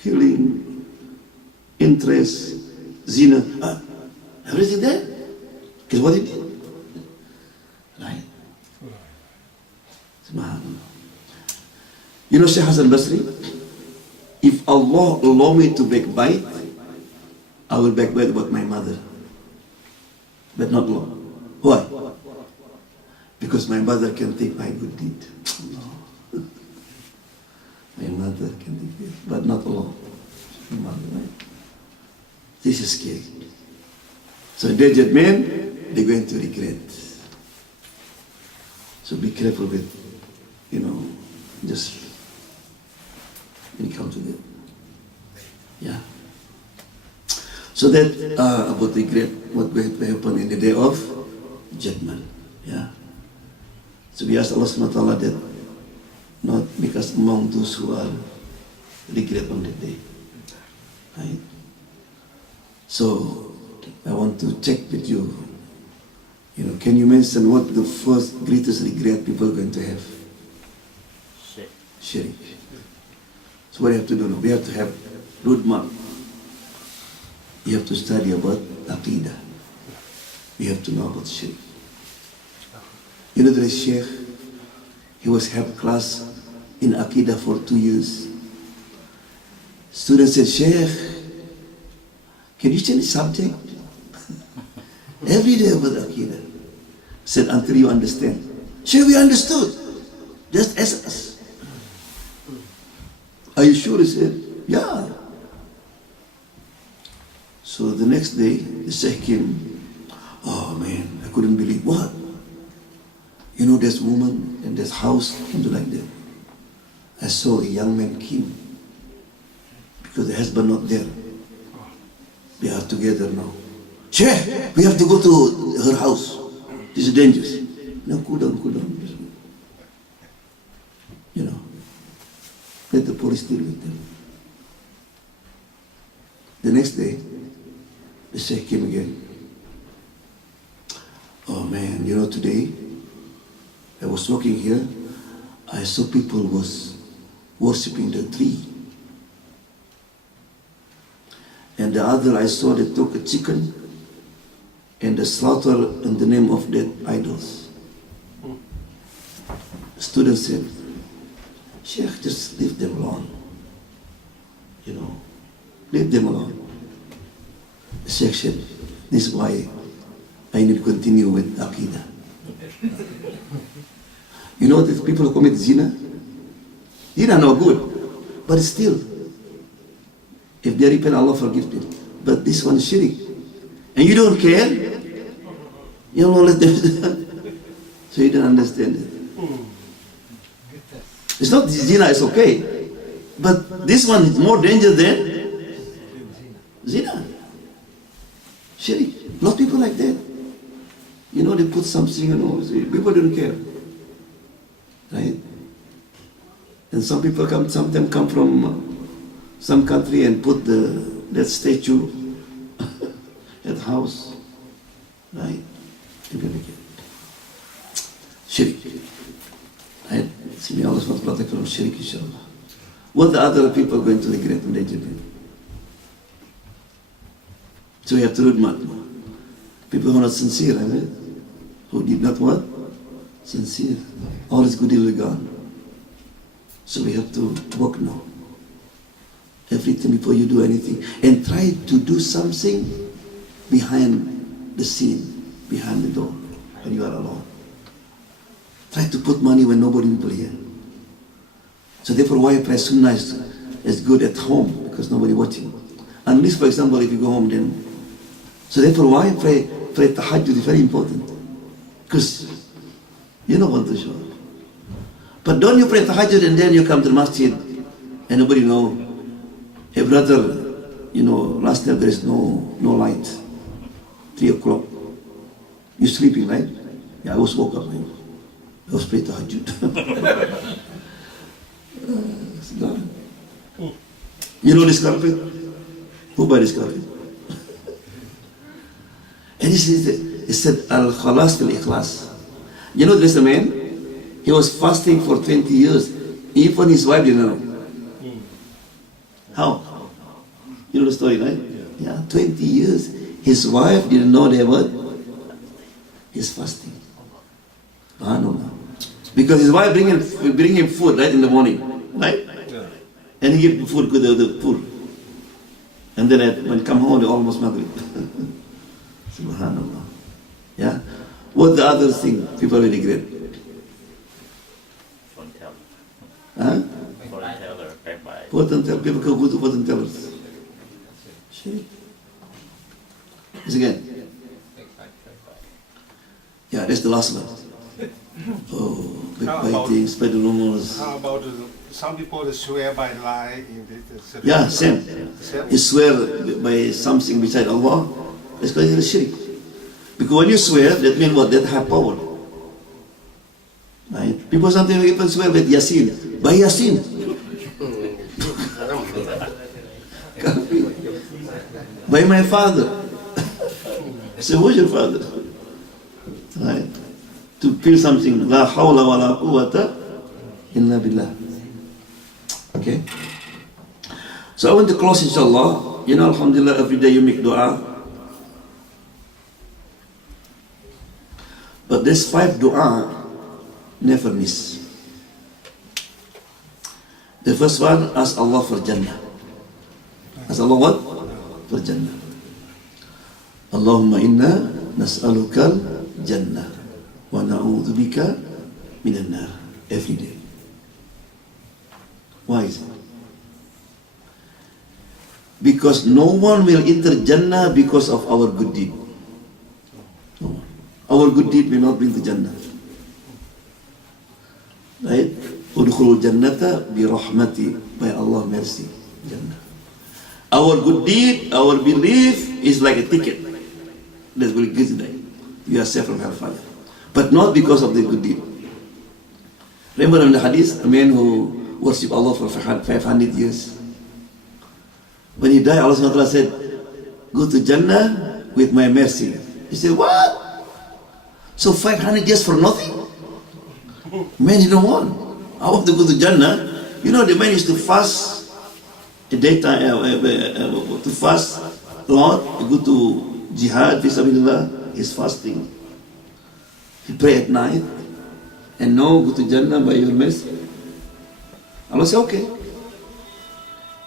killing, interest, zina, everything there. Because what he did. Right? Subhanallah. You know Shaykh Hassan Basri? If Allah allow me to backbite, I will backbite about my mother. But not Allah. Why? Because my mother can take my good deed. My mother can take it, but not Allah. Right? This is scary. So dead men, they're going to regret. So be careful with, you know, just when you come to that. Yeah. So that about regret, what going to happen in the day of judgment. Yeah. So we ask Allah subhanahu wa ta'ala that not make us among those who are regret on that day. Right? So I want to check with you, Can you mention what the first greatest regret people are going to have? Shirk. So what do you have to do now? We have to have roadmap. You have to study about Aqidah. You have to know about Shirk. The Sheikh, he was have class in Aqidah for 2 years. Students said, Sheikh, can you change the subject? Every day about Aqidah. Said, until you understand. Sheikh, we understood. Just ask us. Are you sure? He said, yeah. So the next day, the Sheikh came. Oh man, I couldn't believe. What? There's woman and there's house, something like that. I saw a young man came because the husband not there. They are together now. Sheikh, we have to go to her house. This is dangerous. No, cool down. Let the police deal with them. The next day, the Sheikh came again. Oh man, today, I was walking here, I saw people was worshipping the tree. And the other I saw they took a chicken and they slaughter in the name of dead idols. The student said, Sheikh, just leave them alone. Leave them alone. The Sheikh said, this is why I need to continue with Aqidah. That people who commit zina no good, but still, if they repent, Allah forgives them. But this one is shirk, and you don't care, you don't let them. So you don't understand it. It's not zina, it's okay, but this one is more dangerous than zina. Shirk. A lot of people like that. They put something, people don't care. Right? And some people sometimes come from some country and put that statue at the house. Right? People like it. Shirk. Right? See, may Allah protect from shirk, inshallah. What the other people are going to regret when they do it? So we have to read much. People who are not sincere, right? Who did not what? Sincere. All is good will be gone. So we have to work now. Everything before you do anything. And try to do something behind the scene, behind the door, when you are alone. Try to put money when nobody will hear. So therefore why pray sunnah is good at home, because nobody watching. Unless, for example, if you go home then. So therefore why pray tahajjud is very important. Because you don't want to show up. But don't you pray tahajjud and then you come to the masjid and nobody know, hey brother, last night there is no light. 3 o'clock. You sleeping, right? Yeah, I was woke up. I was praying tahajjud. It's gone. This carpet? Who buy this carpet? And he said, Al-Khalas fil-Ikhlas. There's a man, he was fasting for 20 years. Even his wife didn't know. How? You know the story, right? Yeah, 20 years. His wife didn't know they were. He's fasting. Because his wife bring him food, right, in the morning. Right? And he give food to the poor. And then when he come home, they almost Maghrib. Subhanallah. Yeah? What the other thing people will regret? Fortune teller. Huh? Fortune teller, bye-bye. Fortune teller. People go to fortune tellers. See? Yes, again. Yeah, that's the last one. Oh, backbiting, spread the rumors. How about some people that swear by lie in the Yeah, same. You swear by something beside Allah, it's called shirk. Because when you swear, that means what? That have power. Right? People sometimes even swear with Yasin. By Yasin. By my father. I say, who's your father? Right? To feel something. La hawla wa la quwwata illa billah. Okay? So I want to close, inshallah. You know, alhamdulillah, every day you make dua. But this 5 dua, never miss. The first one, ask Allah for Jannah. Ask Allah what? For Jannah. Allahumma inna nas'alukal Jannah wa na'udhu bika minan nar. Every day. Why is it? Because no one will enter Jannah because of our good deed. No one. Our good deed will not bring to Jannah. Right? Udkhulul jannata bi rahmati, by Allah mercy. Jannah. Our good deed, our belief is like a ticket that will get you there. You are safe from hellfire. But not because of the good deed. Remember in the hadith, a man who worshipped Allah for 500 years. When he died, Allah SWT said, go to Jannah with my mercy. He said, what? So 500 years for nothing? Man, you don't want. I want to go to Jannah. You know, the man used to fast the daytime, to fast a lot, go to jihad, fisabilillah, he's fasting. He pray at night, and now go to Jannah by your mercy. Allah said, okay.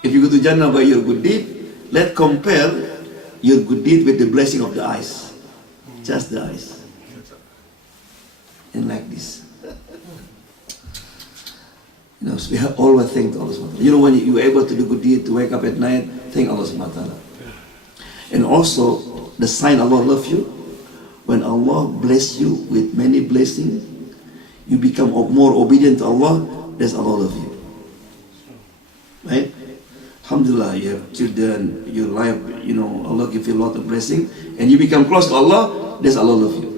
If you go to Jannah by your good deed, let's compare your good deed with the blessing of the eyes. Just the eyes. And like this. You know, so we have always thank Allah subhanahu wa ta'ala. You know, when you are able to do good deed, to wake up at night, thank Allah subhanahu wa ta'ala. And also, the sign Allah loves you, when Allah bless you with many blessings, you become more obedient to Allah, that's Allah love you. Right? Alhamdulillah, you have children, your life, you know, Allah give you a lot of blessing, and you become close to Allah, that's Allah love you.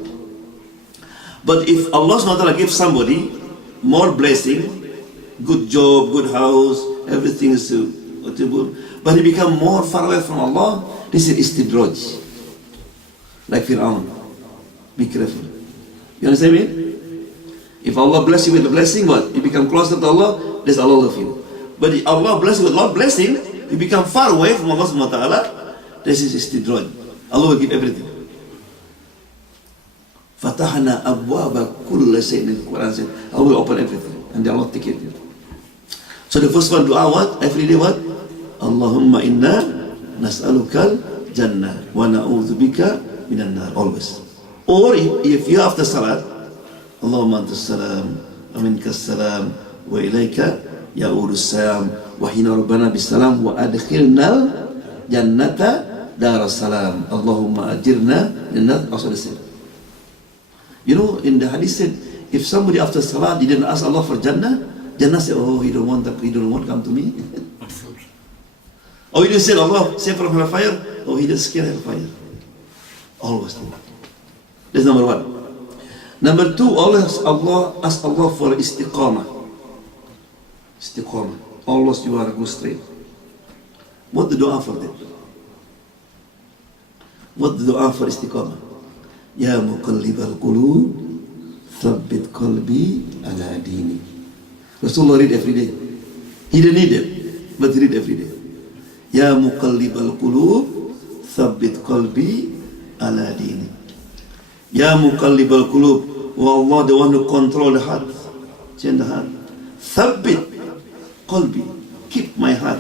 But if Allah subhanahu wa ta'ala gives somebody more blessing, good job, good house, everything is suitable, but he become more far away from Allah, this is istidraj. Like Fir'aun. Be careful. You understand me? If Allah bless you with a blessing, what? You become closer to Allah, that's Allah love you. But if Allah bless you with a lot of blessing, you become far away from Allah subhanahu wa ta'ala, this is istidraj. Allah will give everything. Fatahna abwaba kulla shay'in, the Quran said, I will open everything, and Allah take it. So the first one, dua what? Every day what? Allahumma inna nas'alukal jannah wa na'udhu bika minan nar. Always. Or if you after salat, Allahumma antas salam, wa minkas salam, wa ilayka ya'udus salam, wa hina rabbana bis salam, wa adkhilnal jannata daras salam. Allahumma ajirna minan nar. Also the same. You know, in the hadith said, if somebody after salat didn't ask Allah for Jannah, Jannah said, oh, he don't want to come to me. Or he didn't say, Allah, save from hellfire. Oh, he just scared hellfire. Always do. That's number one. Number two, always ask Allah for istiqamah. Istiqamah. Always you are go straight. What the dua for that? What the dua for istiqamah? Ya muqallibal qulub, thabbit qalbi ala dini. Rasulullah read every day. He didn't need it, but he read every day. Ya muqallibal qulub, thabbit qalbi ala dini. Ya muqallibal qulub, oh Allah, the one who control the heart, change the heart. Thabbit qalbi, keep my heart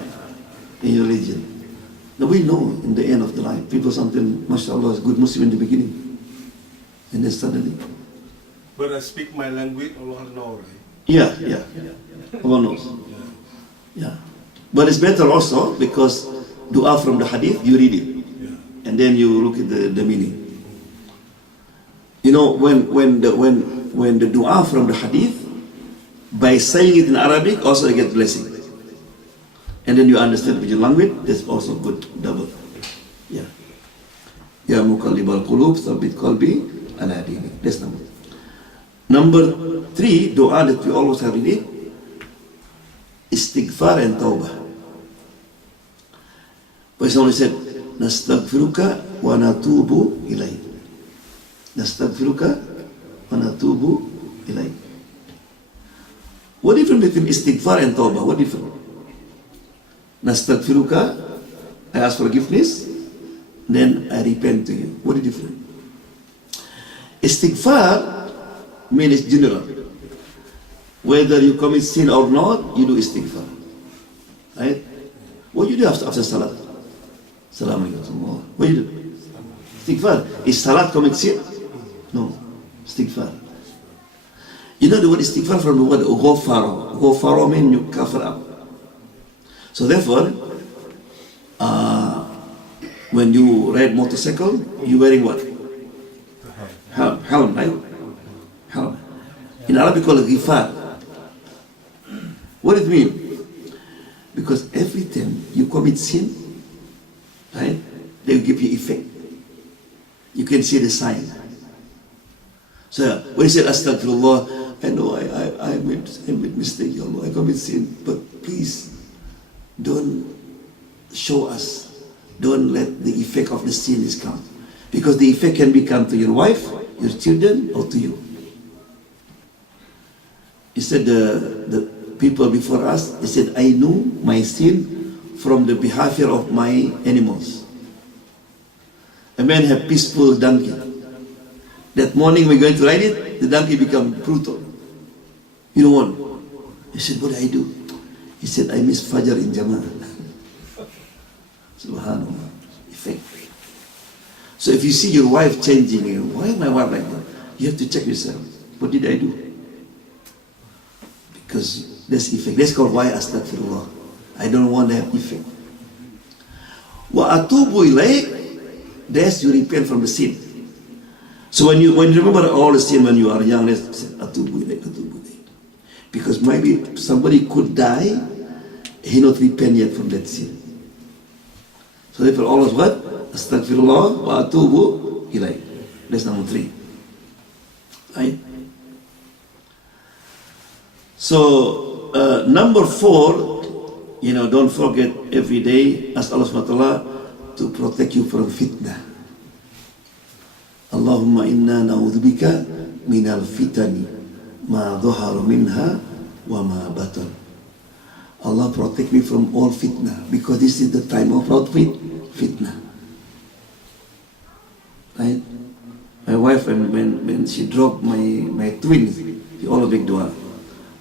in your religion. Now we know in the end of the life, people sometimes, mashallah, is good Muslim in the beginning, and then suddenly. But I speak my language, Allah knows, right? Yeah. Allah knows. Yeah. But it's better also because dua from the hadith, you read it. Yeah. And then you look at the meaning. You know, when the dua from the hadith, by saying it in Arabic, also you get blessing. And then you understand with your language, that's also good, double. Yeah. Ya muqallibal qulub, thabbit qalbi ala dini. That's number. Number three, dua that we always have in it, istighfar and tawbah. For example, he said, nastaghfiruka wa natubu ilayk. Nastaghfiruka ونتوب إليه. What difference between istighfar and tawbah? What difference? Nastaghfiruka, I ask forgiveness, then I repent to you. What is different? Istighfar means general. Whether you commit sin or not, you do istighfar. Right? What do you do after salat? Assalamualaikum. What do you do? Istighfar. Is salat commit sin? No. Istighfar. You know the word istighfar from the word ghafara. Ghafara means you cover up. So therefore, when you ride motorcycle, you wearing what? Helm, right? Helm. In Arabic called ghifar. What does it mean? Because every time you commit sin, right, they will give you effect. You can see the sign. So when you say astaghfirullah, I know I made mistake, ya Allah, I commit sin, but please don't show us. Don't let the effect of the sin is come. Because the effect can become to your wife, your children, or to you. He said the people before us, they said, I knew my sin from the behavior of my animals. A man had peaceful donkey. That morning we're going to ride it, the donkey become brutal. You don't want. He said, what do I do? He said, I miss Fajr in Jama'ah. Subhanallah. Effect. So if you see your wife changing, why is my wife like that? You have to check yourself. What did I do? Because there's effect. That's called why astaghfirullah. I don't want to have effect. Wa atubu ilayk, that's you repent from the sin. So when you remember all the sin when you are young, let's say atubu ilayk, atubu ilayk. Because maybe somebody could die, he not repent yet from that sin. So therefore always what? Astaghfirullah wa atubu ilayk. That's number 3. Right? So number 4, don't forget every day, ask Allah subhanahu wa ta'ala to protect you from fitnah. Allahumma inna na'udhubika minal fitani ma dhahara minha wa ma batan. Allah protect me from all fitnah, because this is the time of fitnah. Right? My wife, when she dropped my twins, she always make dua.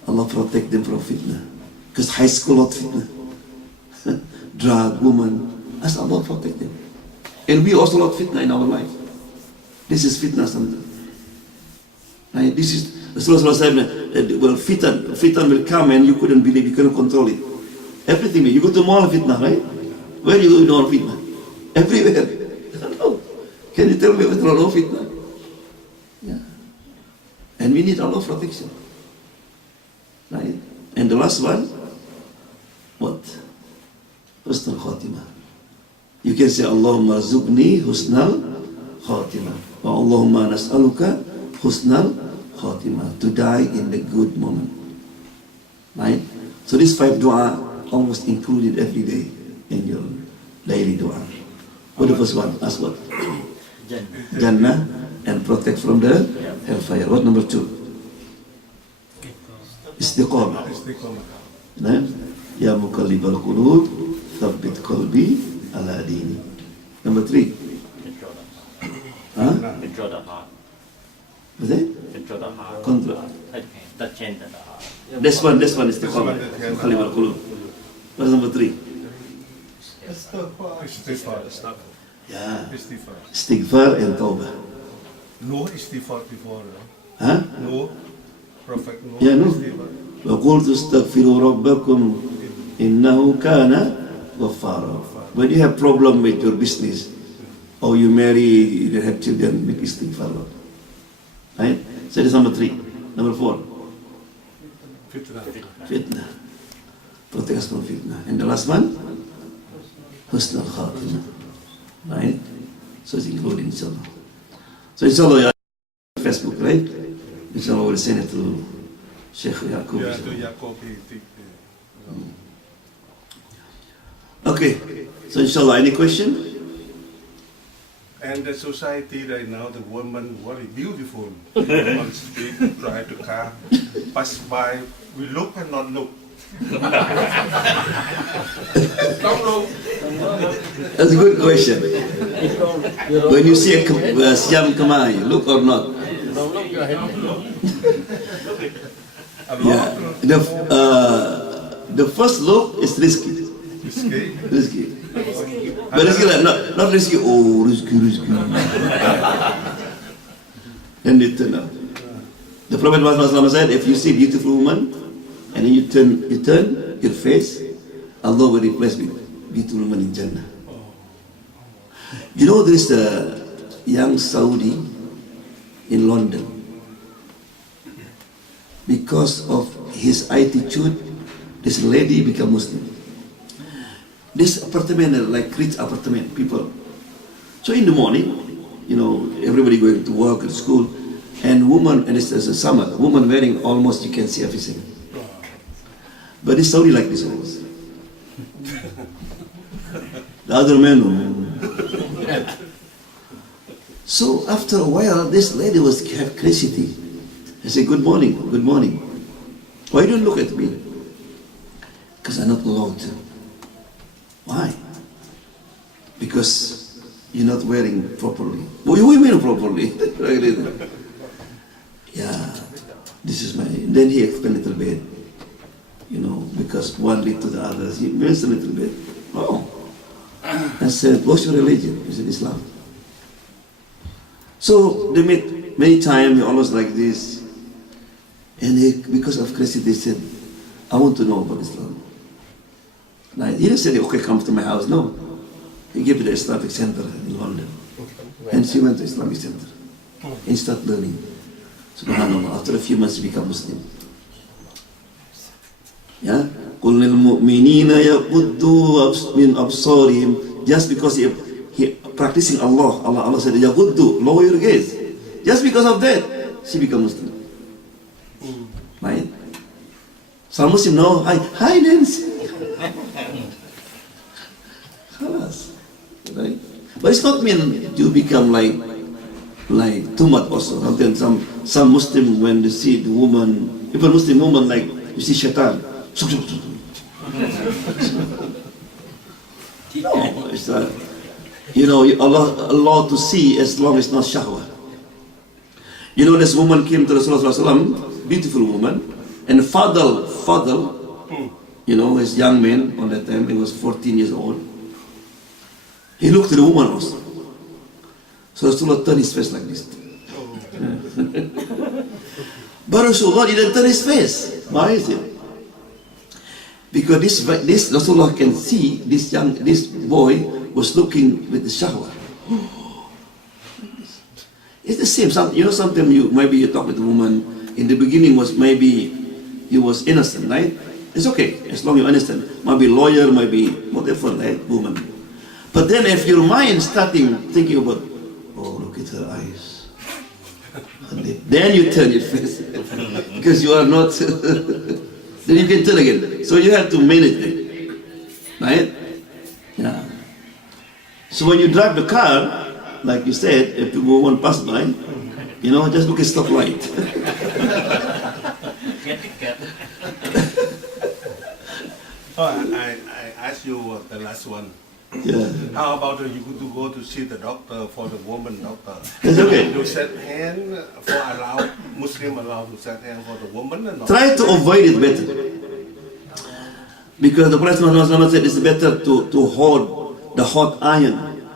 Allah protect them from fitnah. Because high school lot fitnah. Drug, woman. Ask Allah protect them. And we also lot fitnah in our life. This is fitnah sometimes. Right? This is Rasulullah said, well, fitan will come and you couldn't believe, you couldn't control it. Everything. You go to mall, fitnah, right? Where you go to all fitnah? Everywhere. No. Can you tell me what's all fitnah? Yeah. And we need Allah protection. Right? And the last one, what? Husnul Khatimah. You can say, Allahumma zubni husnal Khatimah. Wa Allahumma nas'aluka husnal Khatimah. To die in the good moment. Right? So these 5 dua almost included every day in your daily dua. What the first one? Ask what? Jannah and protect from the hellfire. What number 2? Istiqamah. Ya muqallibal qulub, thabbit qalbi ala dini. Number 3. Control the heart. What's that? Control the heart. Control. That change the heart. This one istiqamah. Muqallibal qulub. What's number 3? Istighfar. Yeah. Istighfar. Istighfar and tawbah. No istighfar before. Huh? No. Prophet, no. Yeah, no. Istighfar. وَقُلْتُ اسْتَغْفِرُوا رَبَّكُمْ إِنَّهُ كَانَ غَفَّارًا. When you have problem with your business, or you marry, you have children, make istighfar. Right? So that's number 3. Number 4. Fitnah. Protect us from fitnah. And the last one? Husnul Khatimah. Right? So it's included, inshallah. So inshallah, Facebook, right? Inshallah, we'll send it to Sheikh Yaqub. Yeah, to Yaqub. Okay. So inshallah, any question? And the society right now, the woman very beautiful. On street, drive the car, pass by, we look and not look. Don't look. That's a good question. When you see a Siam Kamai, look or not? Yeah. The first look is risky. Risky. Risky. But risky, like, not risky, oh, risky. Then they turn out. The Prophet Muhammad said, if you see a beautiful woman, and then you turn your face, Allah will replace with beautiful woman in Jannah. You know, there is a young Saudi in London. Because of his attitude, this lady became Muslim. This apartment is like rich apartment, people. So in the morning, you know, everybody going to work at school, and woman, and it's a summer, woman wearing almost, you can see everything. But this Saudi like this always. The other men. So after a while, this lady was have curiosity. I said, good morning. Why don't you look at me? Because I'm not allowed to. Why? Because you're not wearing properly. What do you mean properly? Yeah, this is my... Then he explained a little bit. You know, because one lead to the other. He mentioned a little bit. Oh. I said, what's your religion? He said, Islam. So they met many times, almost like this. And he, because of curiosity, they said, I want to know about Islam. Like, he didn't say, okay, come to my house. No. He gave it the Islamic Center in London. And she went to Islamic Center and started learning. SubhanAllah. After a few months, she became Muslim. Yeah? قُلْ لِلْمُؤْمِنِينَ يَغُضُّوا مِنْ أَبْصَارِهِمْ. Just because he practicing Allah said, يَغُضُّوا, lower your gaze. Just because of that, she became Muslim. Right? Some Muslim know, hi Nancy. Right? But it's not mean you become like too much also. Sometimes some Muslim, when they see the woman, even Muslim woman, like you see shaitan. No, it's you know, Allah to see as long as not shahwa. You know, this woman came to Rasulullah, beautiful woman, and Fadl, you know, his young man on that time, he was 14 years old. He looked at the woman also. So Rasulullah turned his face like this. But Rasulullah didn't turn his face. Why is it? Because this Rasulullah can see this boy was looking with the shahwa. It's the same. You know, sometimes maybe you talk with a woman. In the beginning was maybe you was innocent, right? It's okay as long as you understand. Maybe lawyer, maybe whatever, right, woman. But then if your mind starting thinking about, oh, look at her eyes, then you turn your face because you are not. Then you can turn again. So you have to manage it, right? Yeah. So when you drive the car, like you said, if you go one pass by, you know, just look at stoplight. Oh, I ask you the last one. Yeah. How about you go to see the doctor for the woman doctor? It's okay. You set hand for Muslim allowed to set hand for the woman and not? Try to avoid it better. Because the Prophet Muhammad said it's better to hold the hot iron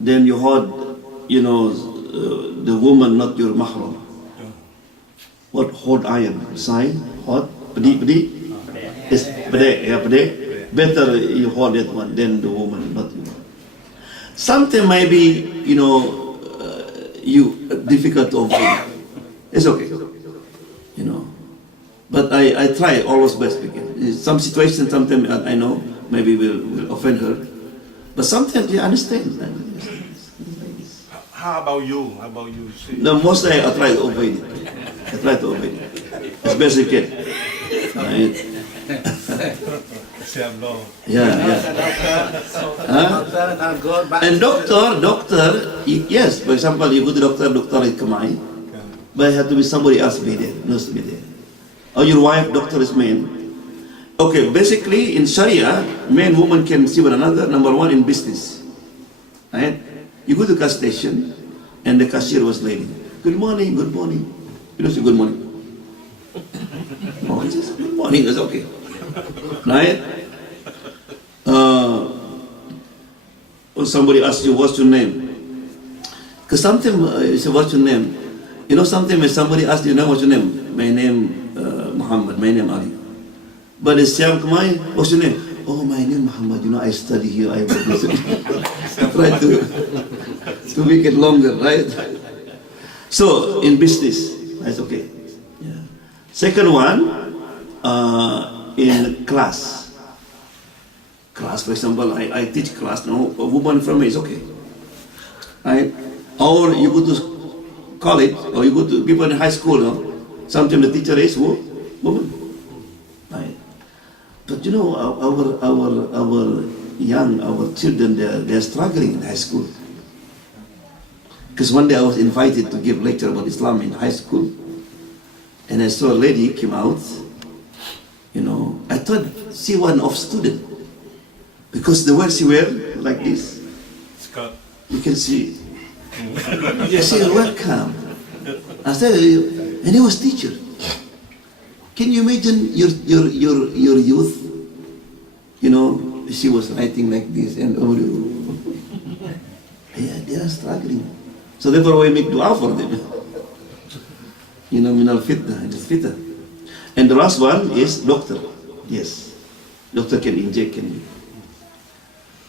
than you hold, you know, the woman, not your mahram. What hot iron? Sign? Hot? Pedi? It's pedi, yeah, pedi. Better you hold that one than the woman, not you. Something maybe, you know, difficult to avoid. It's okay, you know. But I try always best again. In some situations, sometimes I know maybe will offend her, but sometimes you understand. How about you? See? No, mostly I try to avoid it. As best I can. Right? exam law. Yeah, yeah. Huh? Doctor now go back. And doctor, yes, for example, you go to doctor is Kamai, but it has to be somebody else be there, knows to be there. Or your wife, doctor is man. Okay, basically in Sharia, man, woman can see one another, number one in business. Right? You go to gas station, and the cashier was lady. Good morning, good morning. You don't say good morning. Oh, he says good morning, that's okay. Right? Or somebody asks you, what's your name? Because sometimes you say, what's your name? You know, sometimes when somebody asks you, what's your name? My name, Muhammad, my name, Ali. But the same Khmer, what's your name? Oh, my name, Muhammad. You know, I study here. I try to make it longer, right? So, in business, that's okay. Yeah. Second one, in class. Class, for example, I teach class now, a woman from me is okay. Right? Or you go to college, or you go to people in high school, no? Sometimes the teacher is woman. Right? But you know, our children, they're struggling in high school. Because one day I was invited to give lecture about Islam in high school, and I saw a lady came out. You know, I thought she was an off student, because the way she wear like this, Scott. you can see. She said, welcome. I said, and he was teacher. Can you imagine your youth? You know, she was writing like this, and yeah, they are struggling. So therefore we make dua for them. You know, minal fitnah, it is fitnah. And the last one is doctor. Yes, doctor can inject, can you?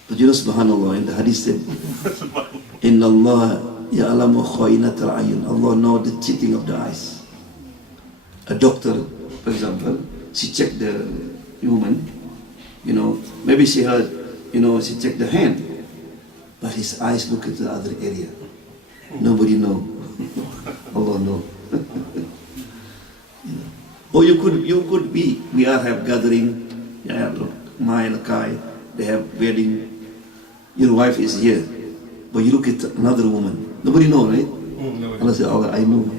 But you know, subhanallah, in the hadith said, Inna Allah ya'alamu kha'inatal ayun. Allah knows the cheating of the eyes. A doctor, for example, she checked the woman, you know, maybe she heard, you know, she checked the hand, but his eyes look at the other area. Nobody know. Allah know. You know. Or you could be, we are have gathering, yeah, look, Mai, Lakai, they have wedding, your wife is here, but you look at another woman. Nobody know, right? Allah said, Allah, I know.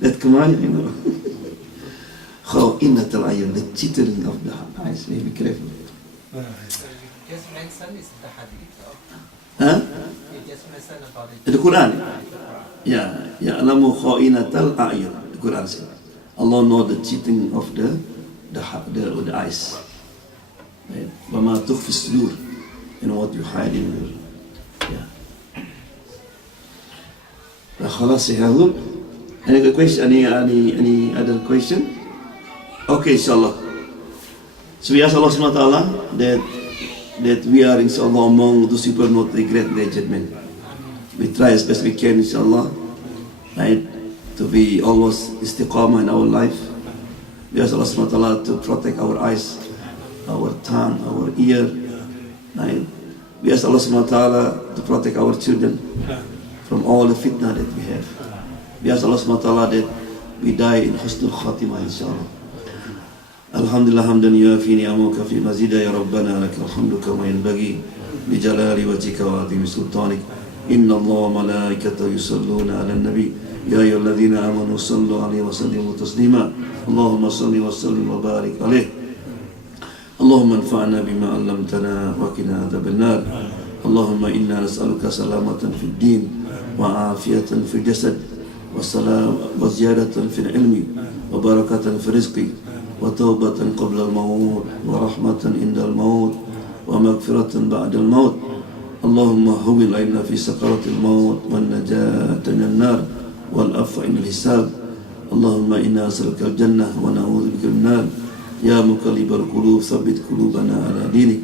That command, you know. Khawinatul ayun, the chittering of the eyes. May be careful. You just mentioned is the hadith. Huh? You just mentioned about it. The Quran. Yeah. Ya'lamu khawinatul ayun. The Quran said. Allah knows the cheating of the eyes. Wama tukhfi sudur. You know what you hide in your. Yeah. خلاص يا هذول. Any question? Any other question? Okay, inshallah. So we ask Allah subhanahu wa ta'ala that we are inshallah among those people not regret their judgment. We try as best we can, inshallah, right, to be always istiqamah in our life. We ask Allah subhanahu wa ta'ala to protect our eyes, our tongue, our ear, right. We ask Allah subhanahu wa ta'ala to protect our children from all the fitna that we have. We ask Allah subhanahu wa ta'ala that we die in husnul khatimah, inshallah. Alhamdulillah hamdan yuafi ni'amuka fi mazida ya Rabbana laka alhamdu kama yanbaghi bi jalali wajhika wa azimi sultanik. Inna Allah wa malaikatahu yusalluna ala nabi ya ayyuhalladhina amanu sallu alayhi wa sallimu taslima. Allahumma salli wa sallim wa barik alayhi. Allahumma anfa'na bima 'allamtana wa qina adhaban nar. Allahumma inna nas'aluka salamatan fid din wa afiyatan fil jasad wa salam wa ziyadatan fil ilmi wa barakatan fil rizqi وتوبة قبل الموت ورحمة عند الموت ومغفرة بعد الموت. اللهم هون علينا في سكرات الموت والنجاة من النار والعفو عند الحساب. اللهم إنا نسألك الجنة ونعوذ بك من النار. يا مقلب القلوب ثبت قلوبنا على دينك.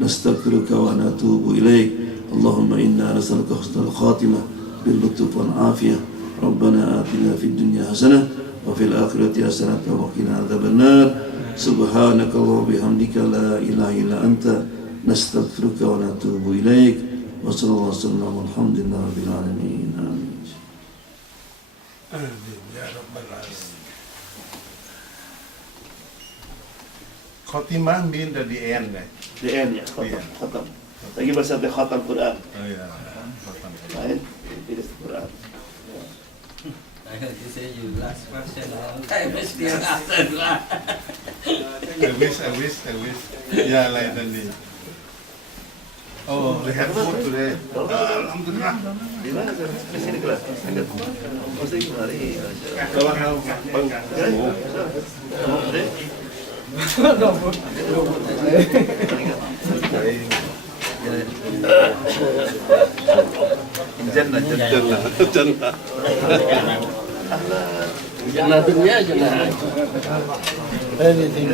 نستغفرك ونتوب إليك. اللهم إنا نسألك حسن الخاتمة باللطف والعافية. ربنا آتنا في الدنيا حسنة وفي الآخرة حسنة وقنا عذاب النار. سبحانك اللهم وبحمدك لا إله إلا أنت نستغفرك ونتوب إليك. وصلى الله وسلم والحمد لله رب العالمين. آمين. آمين يا رب العالمين. Khotimah mean that the end. The end, yeah. Khatam. Yeah. Khatam. They give us the Khatam Quran. Oh yeah. Khotam. Right? It is the Quran. I heard you say you last question. I wish still answer. I wish. Yeah, like that. Oh, we have food today. Alhamdulillah. Di mana? Di sini kelas. Mesti mari. Kalau bang, Jannah. Jannah dunia, jannah. Anything.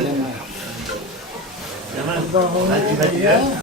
Haji ya.